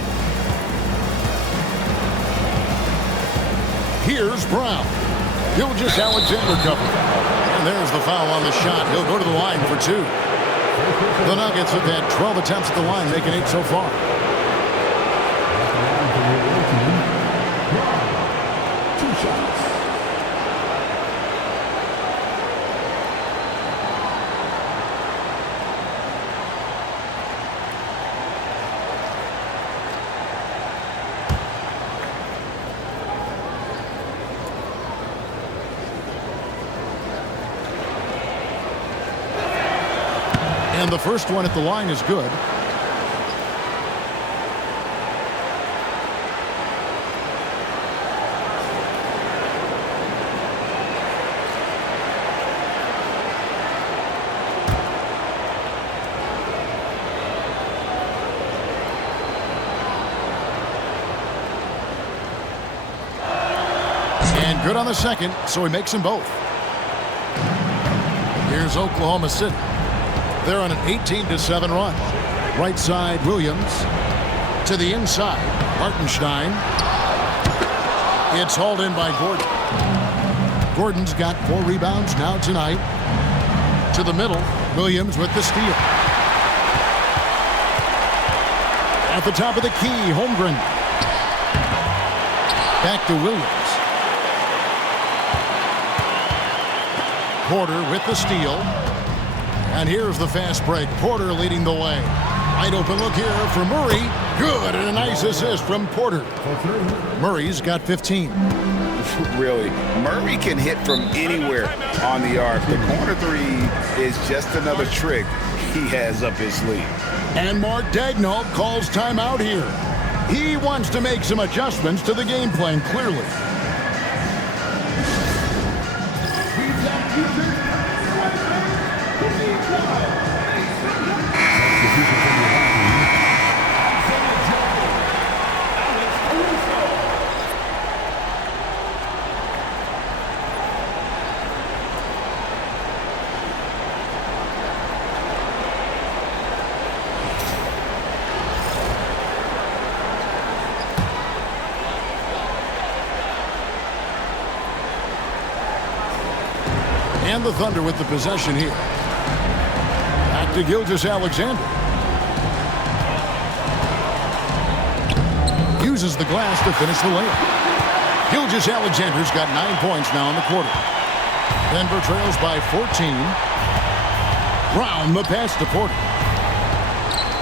Here's Brown. Gilgeous-Alexander covered. And there's the foul on the shot. He'll go to the line for 2. The Nuggets have had 12 attempts at the line, making 8 so far. And the first one at the line is good. And good on the second, so he makes them both. Here's Oklahoma City. They're on an 18-7 run. Right side, Williams. To the inside, Hartenstein. It's hauled in by Gordon. Gordon's got 4 rebounds now tonight. To the middle, Williams with the steal. At the top of the key, Holmgren. Back to Williams. Porter with the steal. And here's the fast break. Porter leading the way. Wide open look here for Murray. Good, and a nice assist from Porter. Murray's got 15. Really, Murray can hit from anywhere on the arc. The corner three is just another trick he has up his sleeve. And Mark Daigneault calls timeout here. He wants to make some adjustments to the game plan, clearly. And the Thunder with the possession here. Back to Gilgeous-Alexander. Uses the glass to finish the layup. Gilgeous-Alexander's got 9 points now in the quarter. Denver trails by 14. Brown the pass to Porter.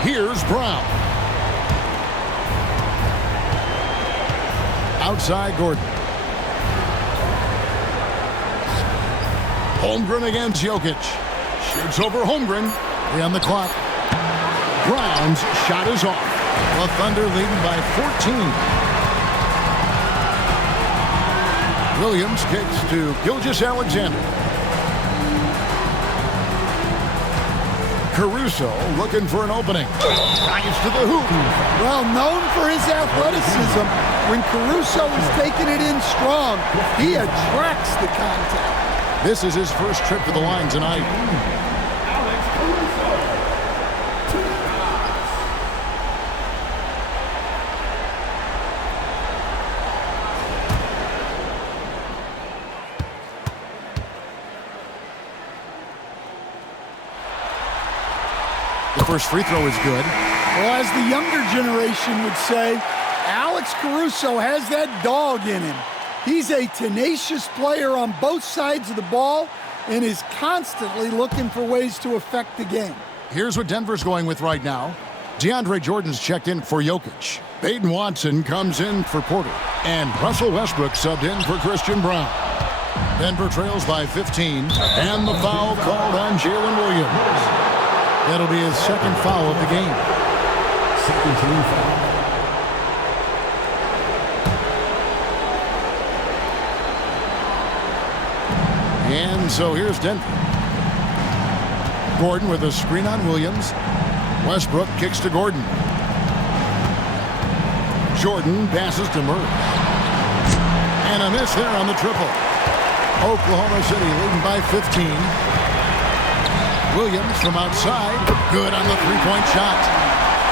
Here's Brown. Outside Gordon. Holmgren against Jokic. Shoots over Holmgren. On the clock. Brown's shot is off. The Thunder leading by 14. Williams kicks to Gilgeous-Alexander. Caruso looking for an opening. Drives to the hoop. Well, known for his athleticism, when Caruso is taking it in strong, he attracts the contact. This is his first trip to the line tonight. The first free throw is good. Well, as the younger generation would say, Alex Caruso has that dog in him. He's a tenacious player on both sides of the ball and is constantly looking for ways to affect the game. Here's what Denver's going with right now. DeAndre Jordan's checked in for Jokic. Peyton Watson comes in for Porter. And Russell Westbrook subbed in for Christian Brown. Denver trails by 15. And the foul called on Jalen Williams. That'll be his second foul of the game. Second team foul. And so here's Denver. Gordon with a screen on Williams. Westbrook kicks to Gordon. Jordan passes to Murray. And a miss there on the triple. Oklahoma City leading by 15. Williams from outside. Good on the three-point shot.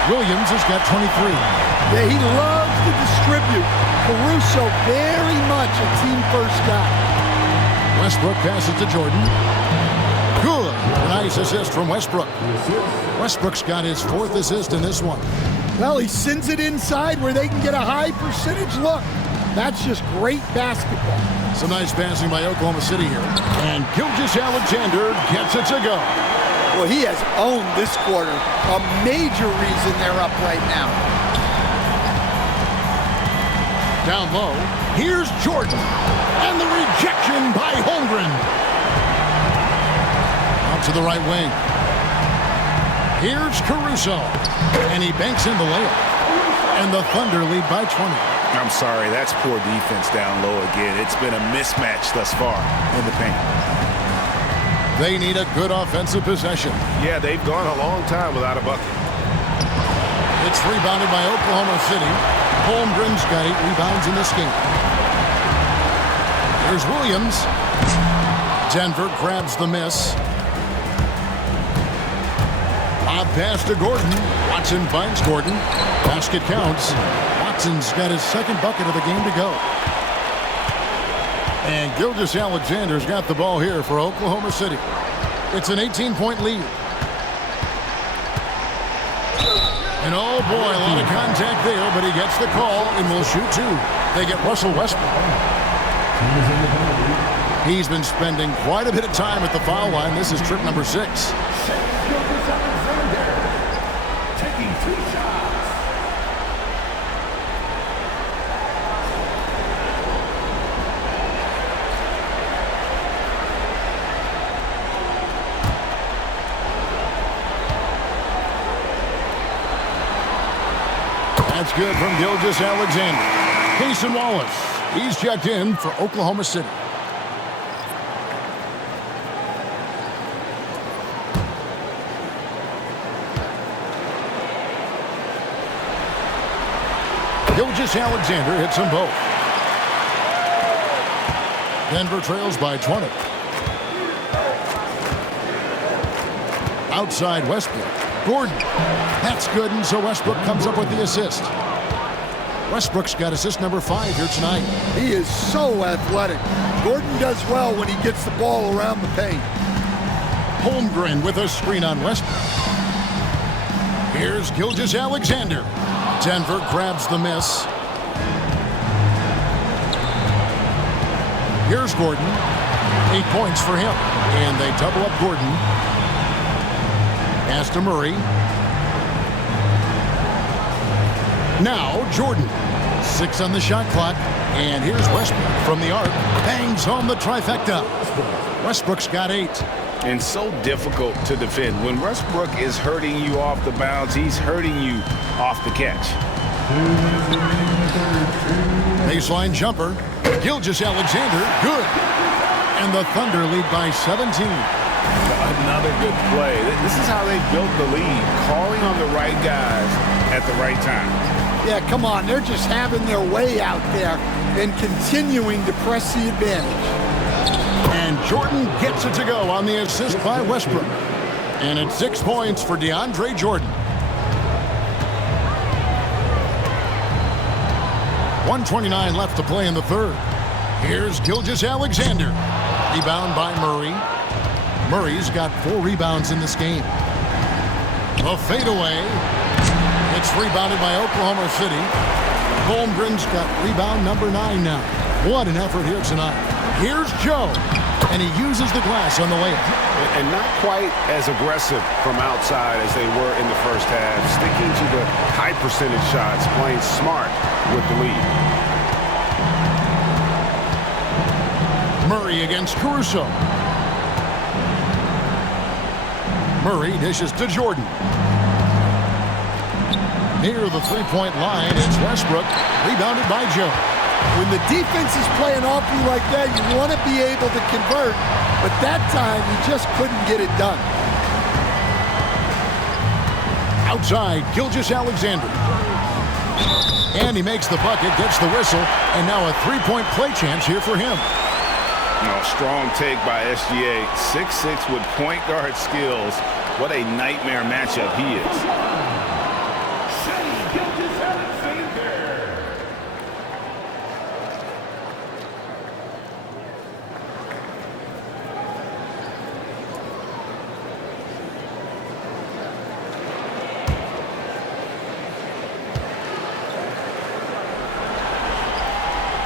Williams has got 23. Yeah, he loves to distribute. Caruso very much a team-first guy. Westbrook passes to Jordan. Good. Nice assist from Westbrook. Westbrook's got his 4th assist in this one. Well, he sends it inside where they can get a high percentage look. That's just great basketball. Some nice passing by Oklahoma City here. And Gilgeous-Alexander gets it to go. Well, he has owned this quarter. A major reason they're up right now. Down low, here's Jordan. And the rejection by Holmgren. Out to the right wing. Here's Caruso. And he banks in the layup. And the Thunder lead by 20. I'm sorry, that's poor defense down low again. It's been a mismatch thus far in the paint. They need a good offensive possession. Yeah, they've gone a long time without a bucket. It's rebounded by Oklahoma City. Holmgren's got 8 rebounds in this game. Here's Williams. Denver grabs the miss. Lob pass to Gordon. Watson finds Gordon. Basket counts. Watson's got his second bucket of the game to go. And Gilgeous-Alexander's got the ball here for Oklahoma City. It's an 18-point lead. And oh boy, a lot of contact there, but he gets the call and will shoot 2. They get Russell Westbrook. He's been spending quite a bit of time at the foul line. This is trip number 6. Gilgeous-Alexander taking 2 shots. That's good from Gilgeous-Alexander. Cason Wallace, he's checked in for Oklahoma City. Gilgeous-Alexander hits them both. Denver trails by 20. Outside Westbrook. Gordon. That's good, and so Westbrook comes up with the assist. Westbrook's got assist number 5 here tonight. He is so athletic. Gordon does well when he gets the ball around the paint. Holmgren with a screen on Westbrook. Here's Gilgeous-Alexander. Denver grabs the miss. Here's Gordon. 8 points for him. And they double up Gordon. Pass to Murray. Now Jordan. 6 on the shot clock. And here's Westbrook from the arc. Bangs home the trifecta. Westbrook's got 8. And so difficult to defend. When Westbrook is hurting you off the bounce, he's hurting you off the catch. Baseline jumper. Gilgeous-Alexander, good. And the Thunder lead by 17. Another good play. This is how they built the lead, calling on the right guys at the right time. Yeah, come on. They're just having their way out there and continuing to press the advantage. And Jordan gets it to go on the assist by Westbrook. And it's 6 points for DeAndre Jordan. 1:29 left to play in the third. Here's Gilgeous-Alexander. Rebound by Murray. Murray's got 4 rebounds in this game. A fadeaway. It's rebounded by Oklahoma City. Holmgren's got rebound number 9 now. What an effort here tonight. Here's Joe. And he uses the glass on the layup. And not quite as aggressive from outside as they were in the first half. Sticking to the high percentage shots, playing smart with the lead. Murray against Caruso. Murray dishes to Jordan. Near the three-point line, it's Westbrook, rebounded by Joe. When the defense is playing off you like that, you want to be able to convert, but that time you just couldn't get it done. Outside, Gilgeous-Alexander. And he makes the bucket, gets the whistle, and now a three-point play chance here for him. Strong take by SGA. 6'6" with point guard skills. What a nightmare matchup he is.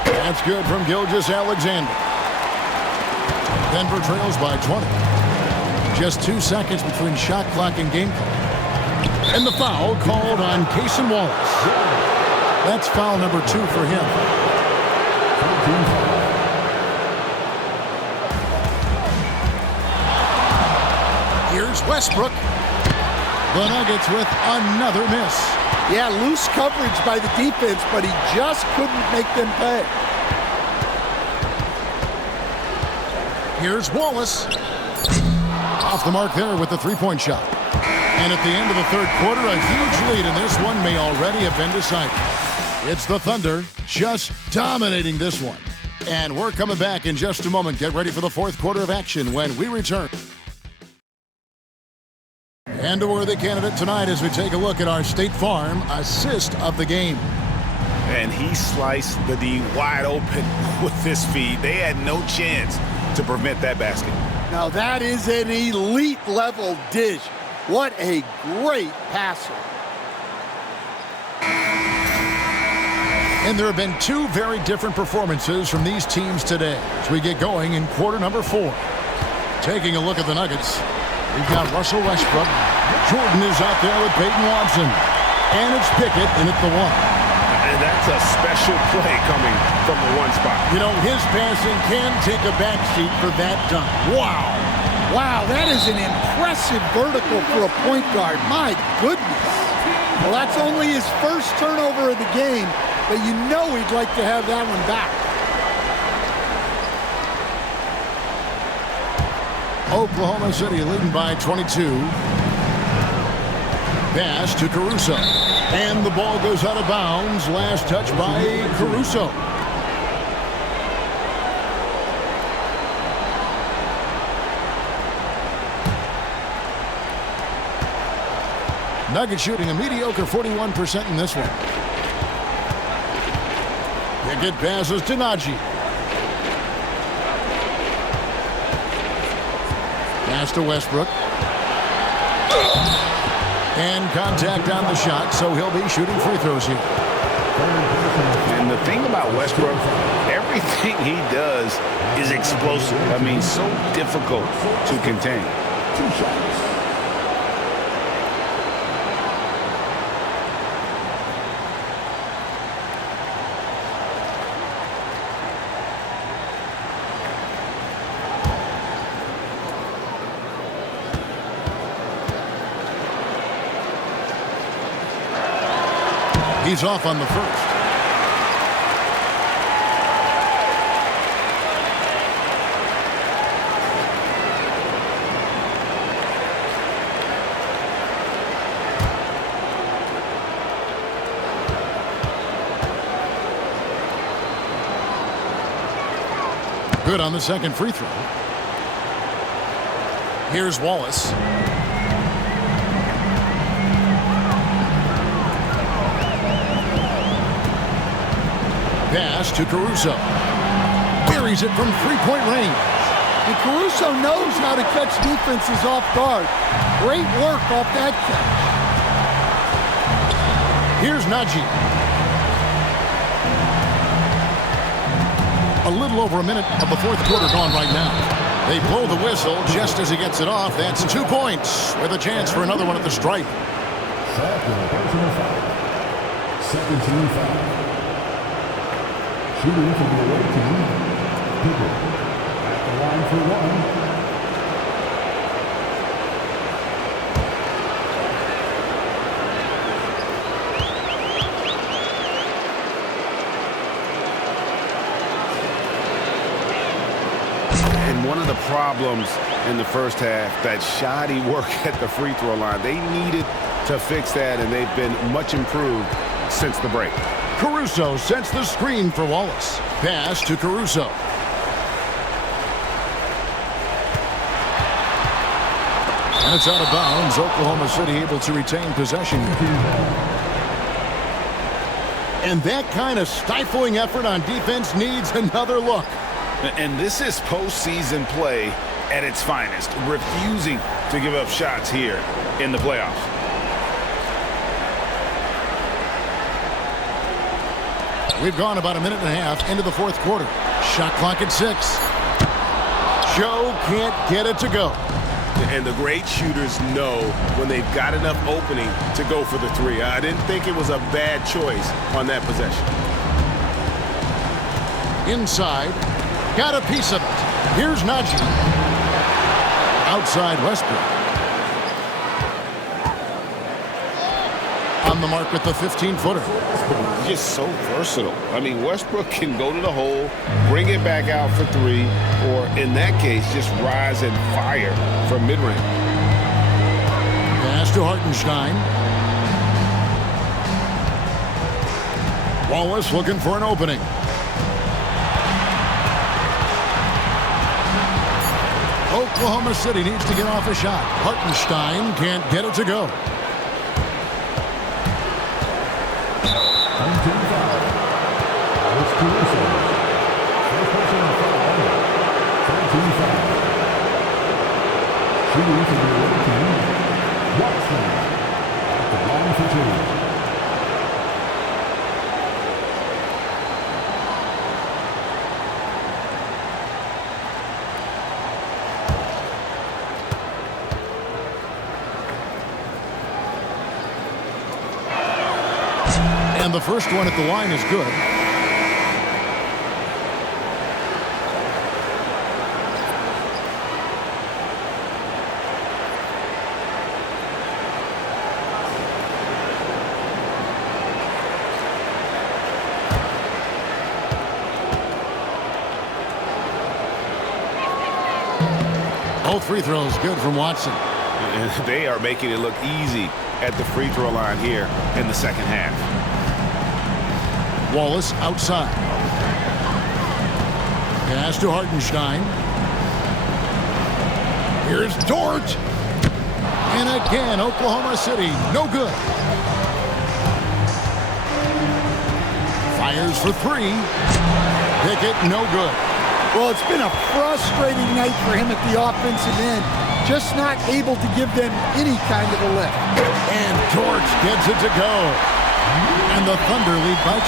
That's good from Gilgeous-Alexander. Denver trails by 20. Just 2 seconds between shot clock and game clock. And the foul called on Cason Wallace. That's foul number 2 for him. Here's Westbrook. The Nuggets with another miss. Yeah, loose coverage by the defense, but he just couldn't make them pay. Here's Wallace. Off the mark there with the three-point shot. And at the end of the third quarter, a huge lead, and this one may already have been decided. It's the Thunder just dominating this one. And we're coming back in just a moment. Get ready for the fourth quarter of action when we return. And a worthy candidate tonight as we take a look at our State Farm assist of the game. And he sliced the D wide open with this feed. They had no chance to prevent that basket. Now that is an elite level dish. What a great passer. And there have been two very different performances from these teams today as we get going in quarter number 4. Taking a look at the Nuggets, we've got Russell Westbrook. Jordan is out there with Peyton Watson. And it's Pickett in at the 1. And that's a special play coming from the 1 spot. You know, his passing can take a backseat for that dunk. Wow. Wow, that is an impressive vertical for a point guard. My goodness. Well, that's only his first turnover of the game, but you know he'd like to have that one back. Oklahoma City leading by 22. Pass to Caruso. And the ball goes out of bounds. Last touch by Caruso. Nuggets shooting a mediocre 41% in this one. Pickett passes to Najee. Pass to Westbrook. And contact on the shot, so he'll be shooting free throws here. And the thing about Westbrook, everything he does is explosive. I mean, so difficult to contain. 2 shots. He's off on the first. Good on the second free throw. Here's Wallace. Pass to Caruso. Buries it from three-point range. And Caruso knows how to catch defenses off guard. Great work off that catch. Here's Najee. A little over a minute of the fourth quarter gone right now. They blow the whistle just as he gets it off. That's 2 points with a chance for another one at the stripe. Second personal foul. 17 foul. Shooting from the away team, Pickett at the line for 1. And one of the problems in the first half, that shoddy work at the free throw line. They needed to fix that, and they've been much improved since the break. Caruso sets the screen for Wallace. Pass to Caruso. And it's out of bounds. Oklahoma City able to retain possession. And that kind of stifling effort on defense needs another look. And this is postseason play at its finest, refusing to give up shots here in the playoffs. We've gone about a minute and a half into the fourth quarter. Shot clock at 6. Joe can't get it to go. And the great shooters know when they've got enough opening to go for the 3. I didn't think it was a bad choice on that possession. Inside. Got a piece of it. Here's Najee. Outside Westbrook. on the mark with the 15-footer. Just so versatile. I mean, Westbrook can go to the hole, bring it back out for three, or in that case, just rise and fire from mid-range. Pass to Hartenstein. Wallace looking for an opening. Oklahoma City needs to get off a shot. Hartenstein can't get it to go. And the first one at the line is good. Both free throws good from Watson. And they are making it look easy at the free throw line here in the second half. Wallace outside. Pass to Hartenstein. Here's Dort. And again, Oklahoma City, no good. Fires for three. Pickett, no good. Well, it's been a frustrating night for him at the offensive end. Just not able to give them any kind of a lift. And Dort gets it to go. And the Thunder lead by 20.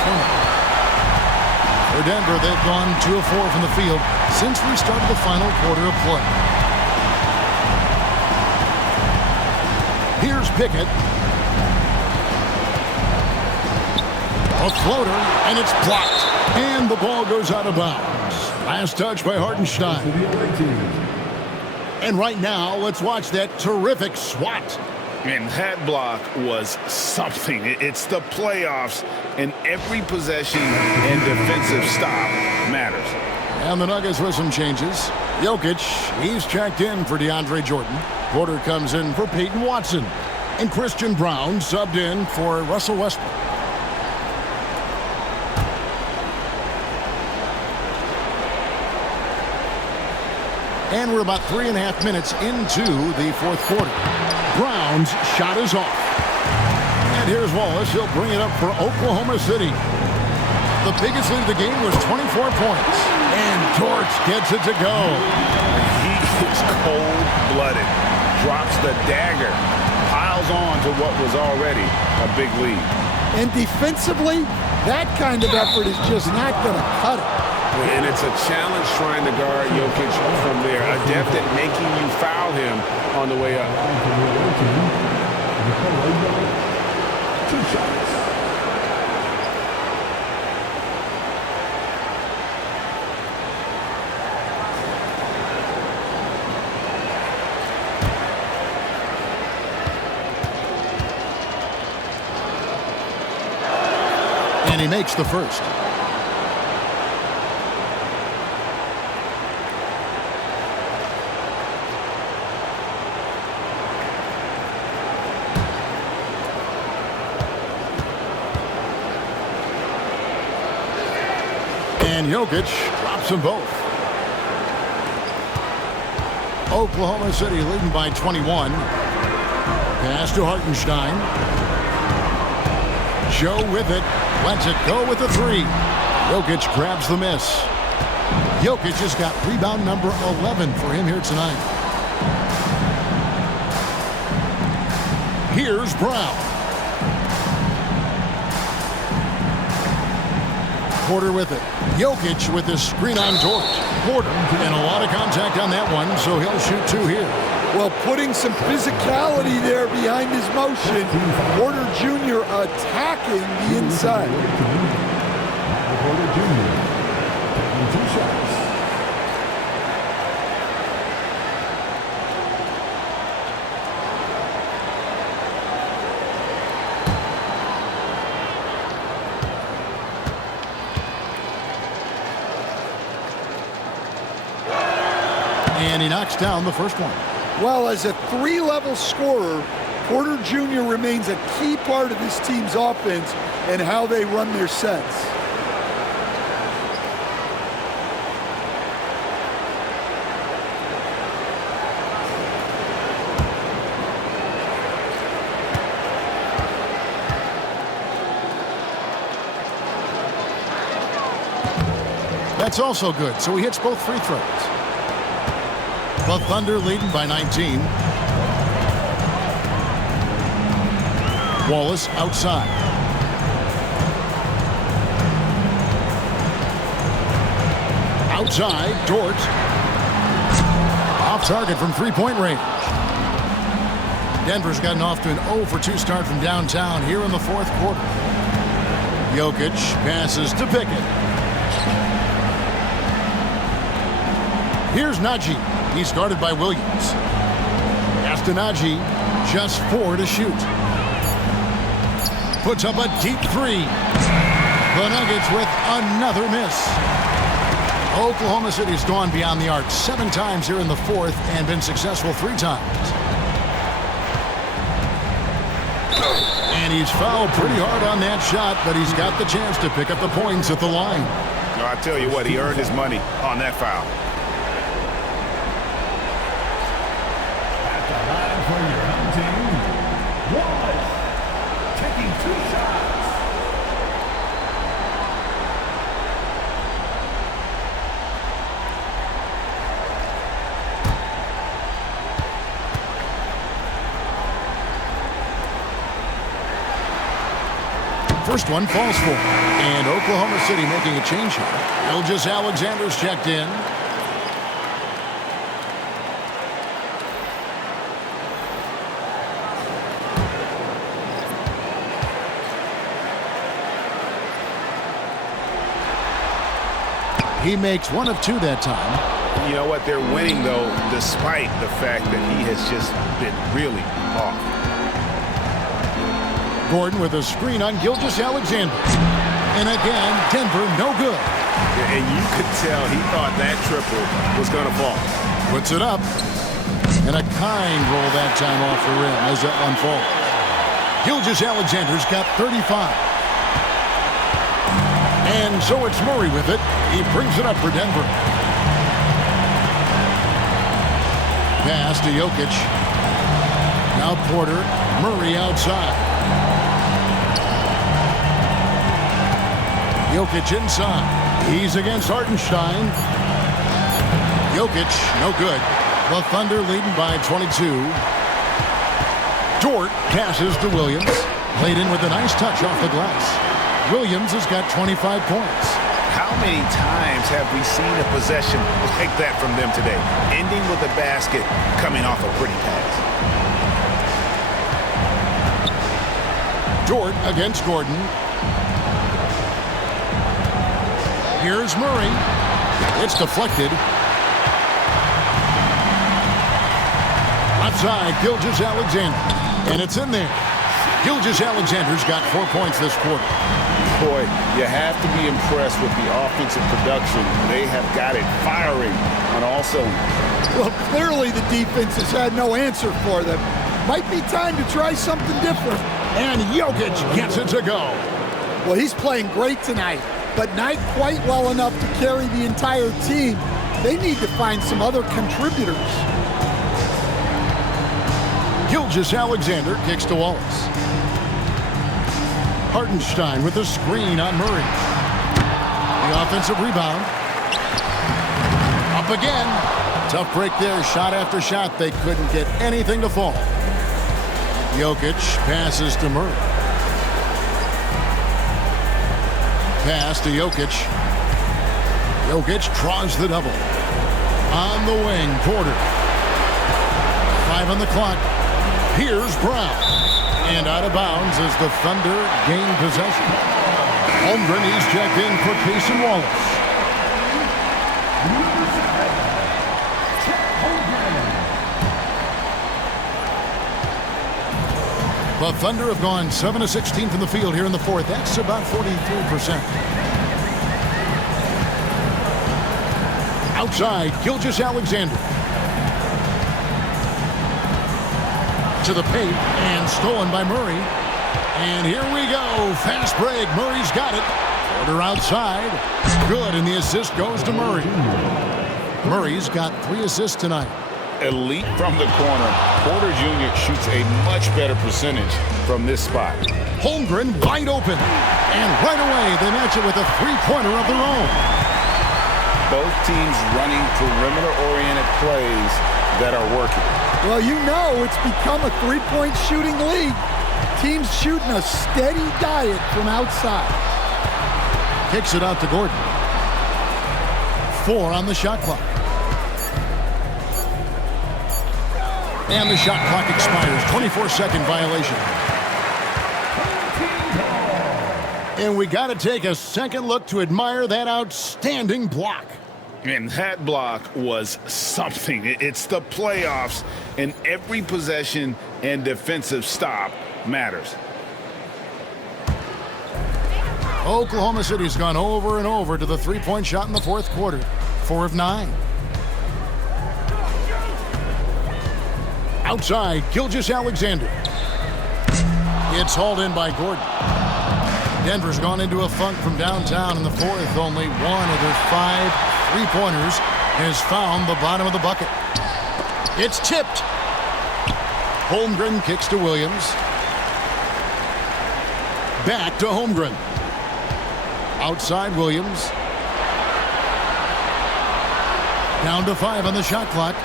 For Denver, they've gone 2 of 4 from the field since we started the final quarter of play. Here's Pickett. A floater, and it's blocked. And the ball goes out of bounds. Last touch by Hartenstein. And right now, let's watch that terrific swat. And that block was something. It's the playoffs, and every possession and defensive stop matters. And the Nuggets with some changes. Jokic, he's checked in for DeAndre Jordan. Porter comes in for Peyton Watson. And Christian Brown subbed in for Russell Westbrook. And we're about 3.5 minutes into the fourth quarter. Brown's shot is off. And here's Wallace. He'll bring it up for Oklahoma City. The biggest lead of the game was 24 points. And Dort gets it to go. He is cold-blooded. Drops the dagger. Piles on to what was already a big lead. And defensively, that kind of effort is just not going to cut it. And it's a challenge trying to guard Jokic from there. Adept at making you foul him on the way up. 2 shots. And he makes the first. And Jokic drops them both. Oklahoma City leading by 21. Pass to Hartenstein. Joe with it. Lets it go with the three. Jokic grabs the miss. Jokic has got rebound number 11 for him here tonight. Here's Brown. Porter with it. Jokic with his screen on Dort. Porter, and a lot of contact on that one, so he'll shoot 2 here. Well, putting some physicality there behind his motion. Porter Jr. attacking the inside. Porter Jr. taking 2 shots. And he knocks down the first one. Well, as a three-level scorer, Porter Jr. remains a key part of this team's offense and how they run their sets. That's also good, so he hits both free throws. The Thunder leading by 19. Wallace outside. Outside, Dort. Off target from three-point range. Denver's gotten off to an 0 for 2 start from downtown here in the fourth quarter. Jokic passes to Pickett. Here's Najee. He's guarded by Williams. Pass to Najee. Just 4 to shoot. Puts up a deep 3. The Nuggets with another miss. Oklahoma City's gone beyond the arc 7 times here in the fourth and been successful 3 times. And he's fouled pretty hard on that shot, but he's got the chance to pick up the points at the line. No, I tell you what, he earned his money on that foul. At the line for your home team, Wallace, taking 2 shots. First one falls for him. And Oklahoma City making a change here. Gilgeous Alexander's checked in. He makes 1 of 2 that time. You know what? They're winning, though, despite the fact that he has just been really off. Gordon with a screen on Gilgeous Alexander. And again, Denver no good. Yeah, and you could tell he thought that triple was going to fall. Puts it up. And a kind roll that time off the rim as that one falls. Gilgeous Alexander's got 35. And so it's Murray with it. He brings it up for Denver. Pass to Jokic. Now Porter. Murray outside. Jokic inside. He's against Hartenstein. Jokic, no good. The Thunder leading by 22. Dort passes to Williams. Played in with a nice touch off the glass. Williams has got 25 points. How many times have we seen a possession like that from them today? Ending with a basket, coming off a pretty pass. Dort against Gordon. Here's Murray. It's deflected. Left side, Gilgeous Alexander. And it's in there. Gilgeous Alexander's got 4 points this quarter. Boy, you have to be impressed with the offensive production. They have got it firing on all cylinders. Well, clearly the defense has had no answer for them. Might be time to try something different. And Jokic gets it to go. Well, he's playing great tonight, but not quite well enough to carry the entire team. They need to find some other contributors. Gilgeous Alexander kicks to Wallace. Hartenstein with a screen on Murray. The offensive rebound. Up again. Tough break there. Shot after shot. They couldn't get anything to fall. Jokic passes to Murray. Pass to Jokic. Jokic draws the double. On the wing, Porter. 5 on the clock. Here's Brown. And out of bounds as the Thunder gain possession. Holmgren, he's checked in for Cason Wallace. The Thunder have gone 7 of 16 from the field here in the fourth. That's about 43%. Outside, Gilgeous-Alexander. To the paint, and stolen by Murray. And here we go. Fast break. Murray's got it. Porter outside. Good, and the assist goes to Murray. Murray's got 3 assists tonight. Elite from the corner. Porter Jr. shoots a much better percentage from this spot. Holmgren wide open. And right away, they match it with a three-pointer of their own. Both teams running perimeter-oriented plays that are working. Well, you know it's become a three-point shooting league. Teams shooting a steady diet from outside. Kicks it out to Gordon. 4 on the shot clock. And the shot clock expires. 24-second violation. And we got to take a second look to admire that outstanding block. And that block was something. It's the playoffs, and every possession and defensive stop matters. Oklahoma City's gone over and over to the three-point shot in the fourth quarter. 4 of 9. Outside, Gilgeous-Alexander. It's hauled in by Gordon. Denver's gone into a funk from downtown in the fourth. Only one of their 5 three-pointers has found the bottom of the bucket. It's tipped. Holmgren kicks to Williams. Back to Holmgren. Outside Williams. Down to 5 on the shot clock.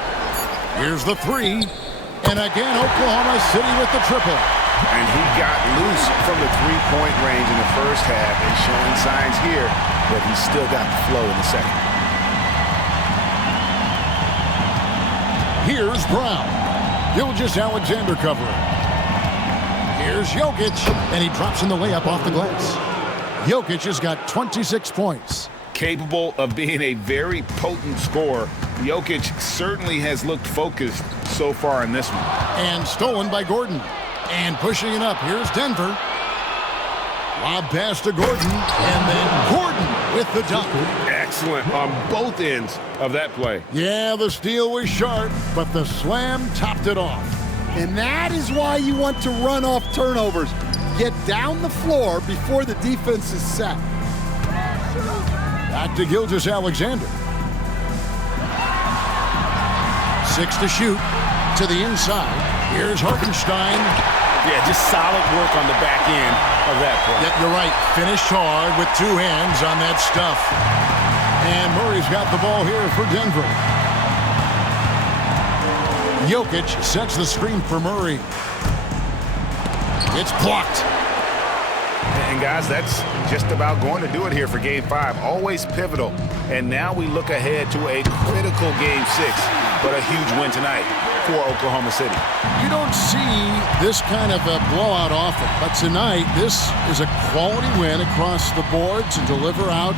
Here's the 3. And again, Oklahoma City with the triple. And he got loose from the three-point range in the first half and showing signs here that he's still got the flow in the second. Here's Brown. Gilgeous-Alexander covering. Here's Jokic, and he drops in the layup off the glass. Jokic has got 26 points. Capable of being a very potent scorer, Jokic certainly has looked focused so far in this one. And stolen by Gordon. And pushing it up. Here's Denver. Lob pass to Gordon. And then Gordon with the dunk. Excellent on both ends of that play. Yeah, the steal was sharp, but the slam topped it off. And that is why you want to run off turnovers. Get down the floor before the defense is set. Back to Gilgeous-Alexander. 6 to shoot. To the inside. Here's Hartenstein. Yeah, just solid work on the back end of that play. Yeah, you're right. Finished hard with 2 hands on that stuff. And Murray's got the ball here for Denver. Jokic sets the screen for Murray. It's blocked. And guys, that's just about going to do it here for Game 5. Always pivotal. And now we look ahead to a critical Game 6, but a huge win tonight for Oklahoma City. You don't see this kind of a blowout often, but tonight this is a quality win across the board to deliver out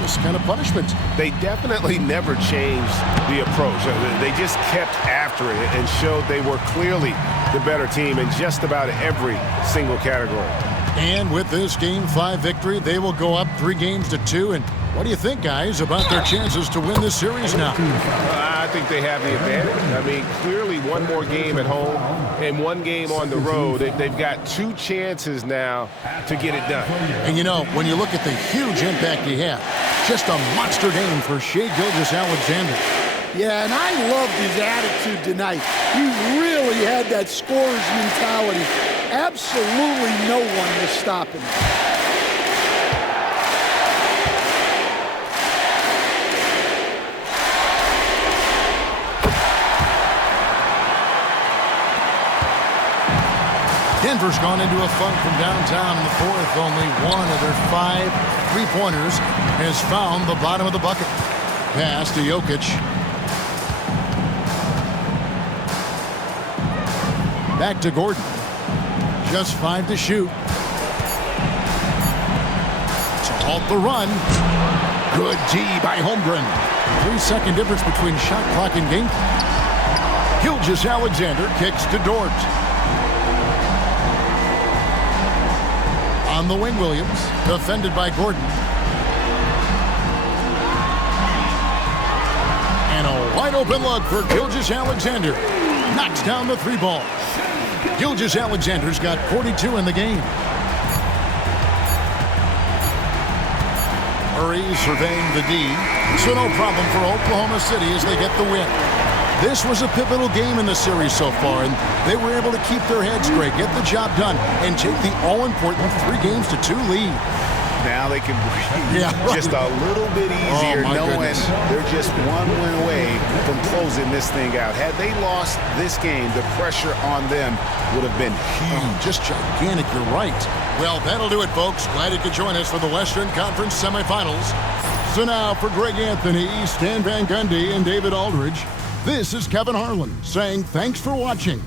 this kind of punishment. They definitely never changed the approach. They just kept after it and showed they were clearly the better team in just about every single category. And with this Game 5 victory, they will go up 3 games to 2. And what do you think, guys, about their chances to win this series now? I think they have the advantage. I mean, clearly one more game at home and 1 game on the road. They've got 2 chances now to get it done. And, you know, when you look at the huge impact he had, just a monster game for Shai Gilgeous-Alexander. Yeah, and I loved his attitude tonight. He really had that scorer's mentality. Absolutely no one was stopping him. Denver's gone into a funk from downtown in the fourth. Only one of their 5 three-pointers has found the bottom of the bucket. Pass to Jokic. Back to Gordon. Just 5 to shoot. To halt the run. Good D by Holmgren. 3-second difference between shot clock and game clock. Gilgeous-Alexander kicks to Dort. On the wing, Williams, defended by Gordon. Wide open look for Gilgeous-Alexander. Knocks down the 3 ball. Gilgeous-Alexander's got 42 in the game. Murray surveying the D. So no problem for Oklahoma City as they get the win. This was a pivotal game in the series so far, and they were able to keep their heads straight, get the job done, and take the all-important 3-2 lead. Now they can breathe just a little bit easier knowing they're just one win away from closing this thing out. Had they lost this game, the pressure on them would have been huge. Just gigantic, you're right. Well, that'll do it, folks. Glad you could join us for the Western Conference semifinals. So now for Greg Anthony, Stan Van Gundy, and David Aldridge, this is Kevin Harlan saying thanks for watching.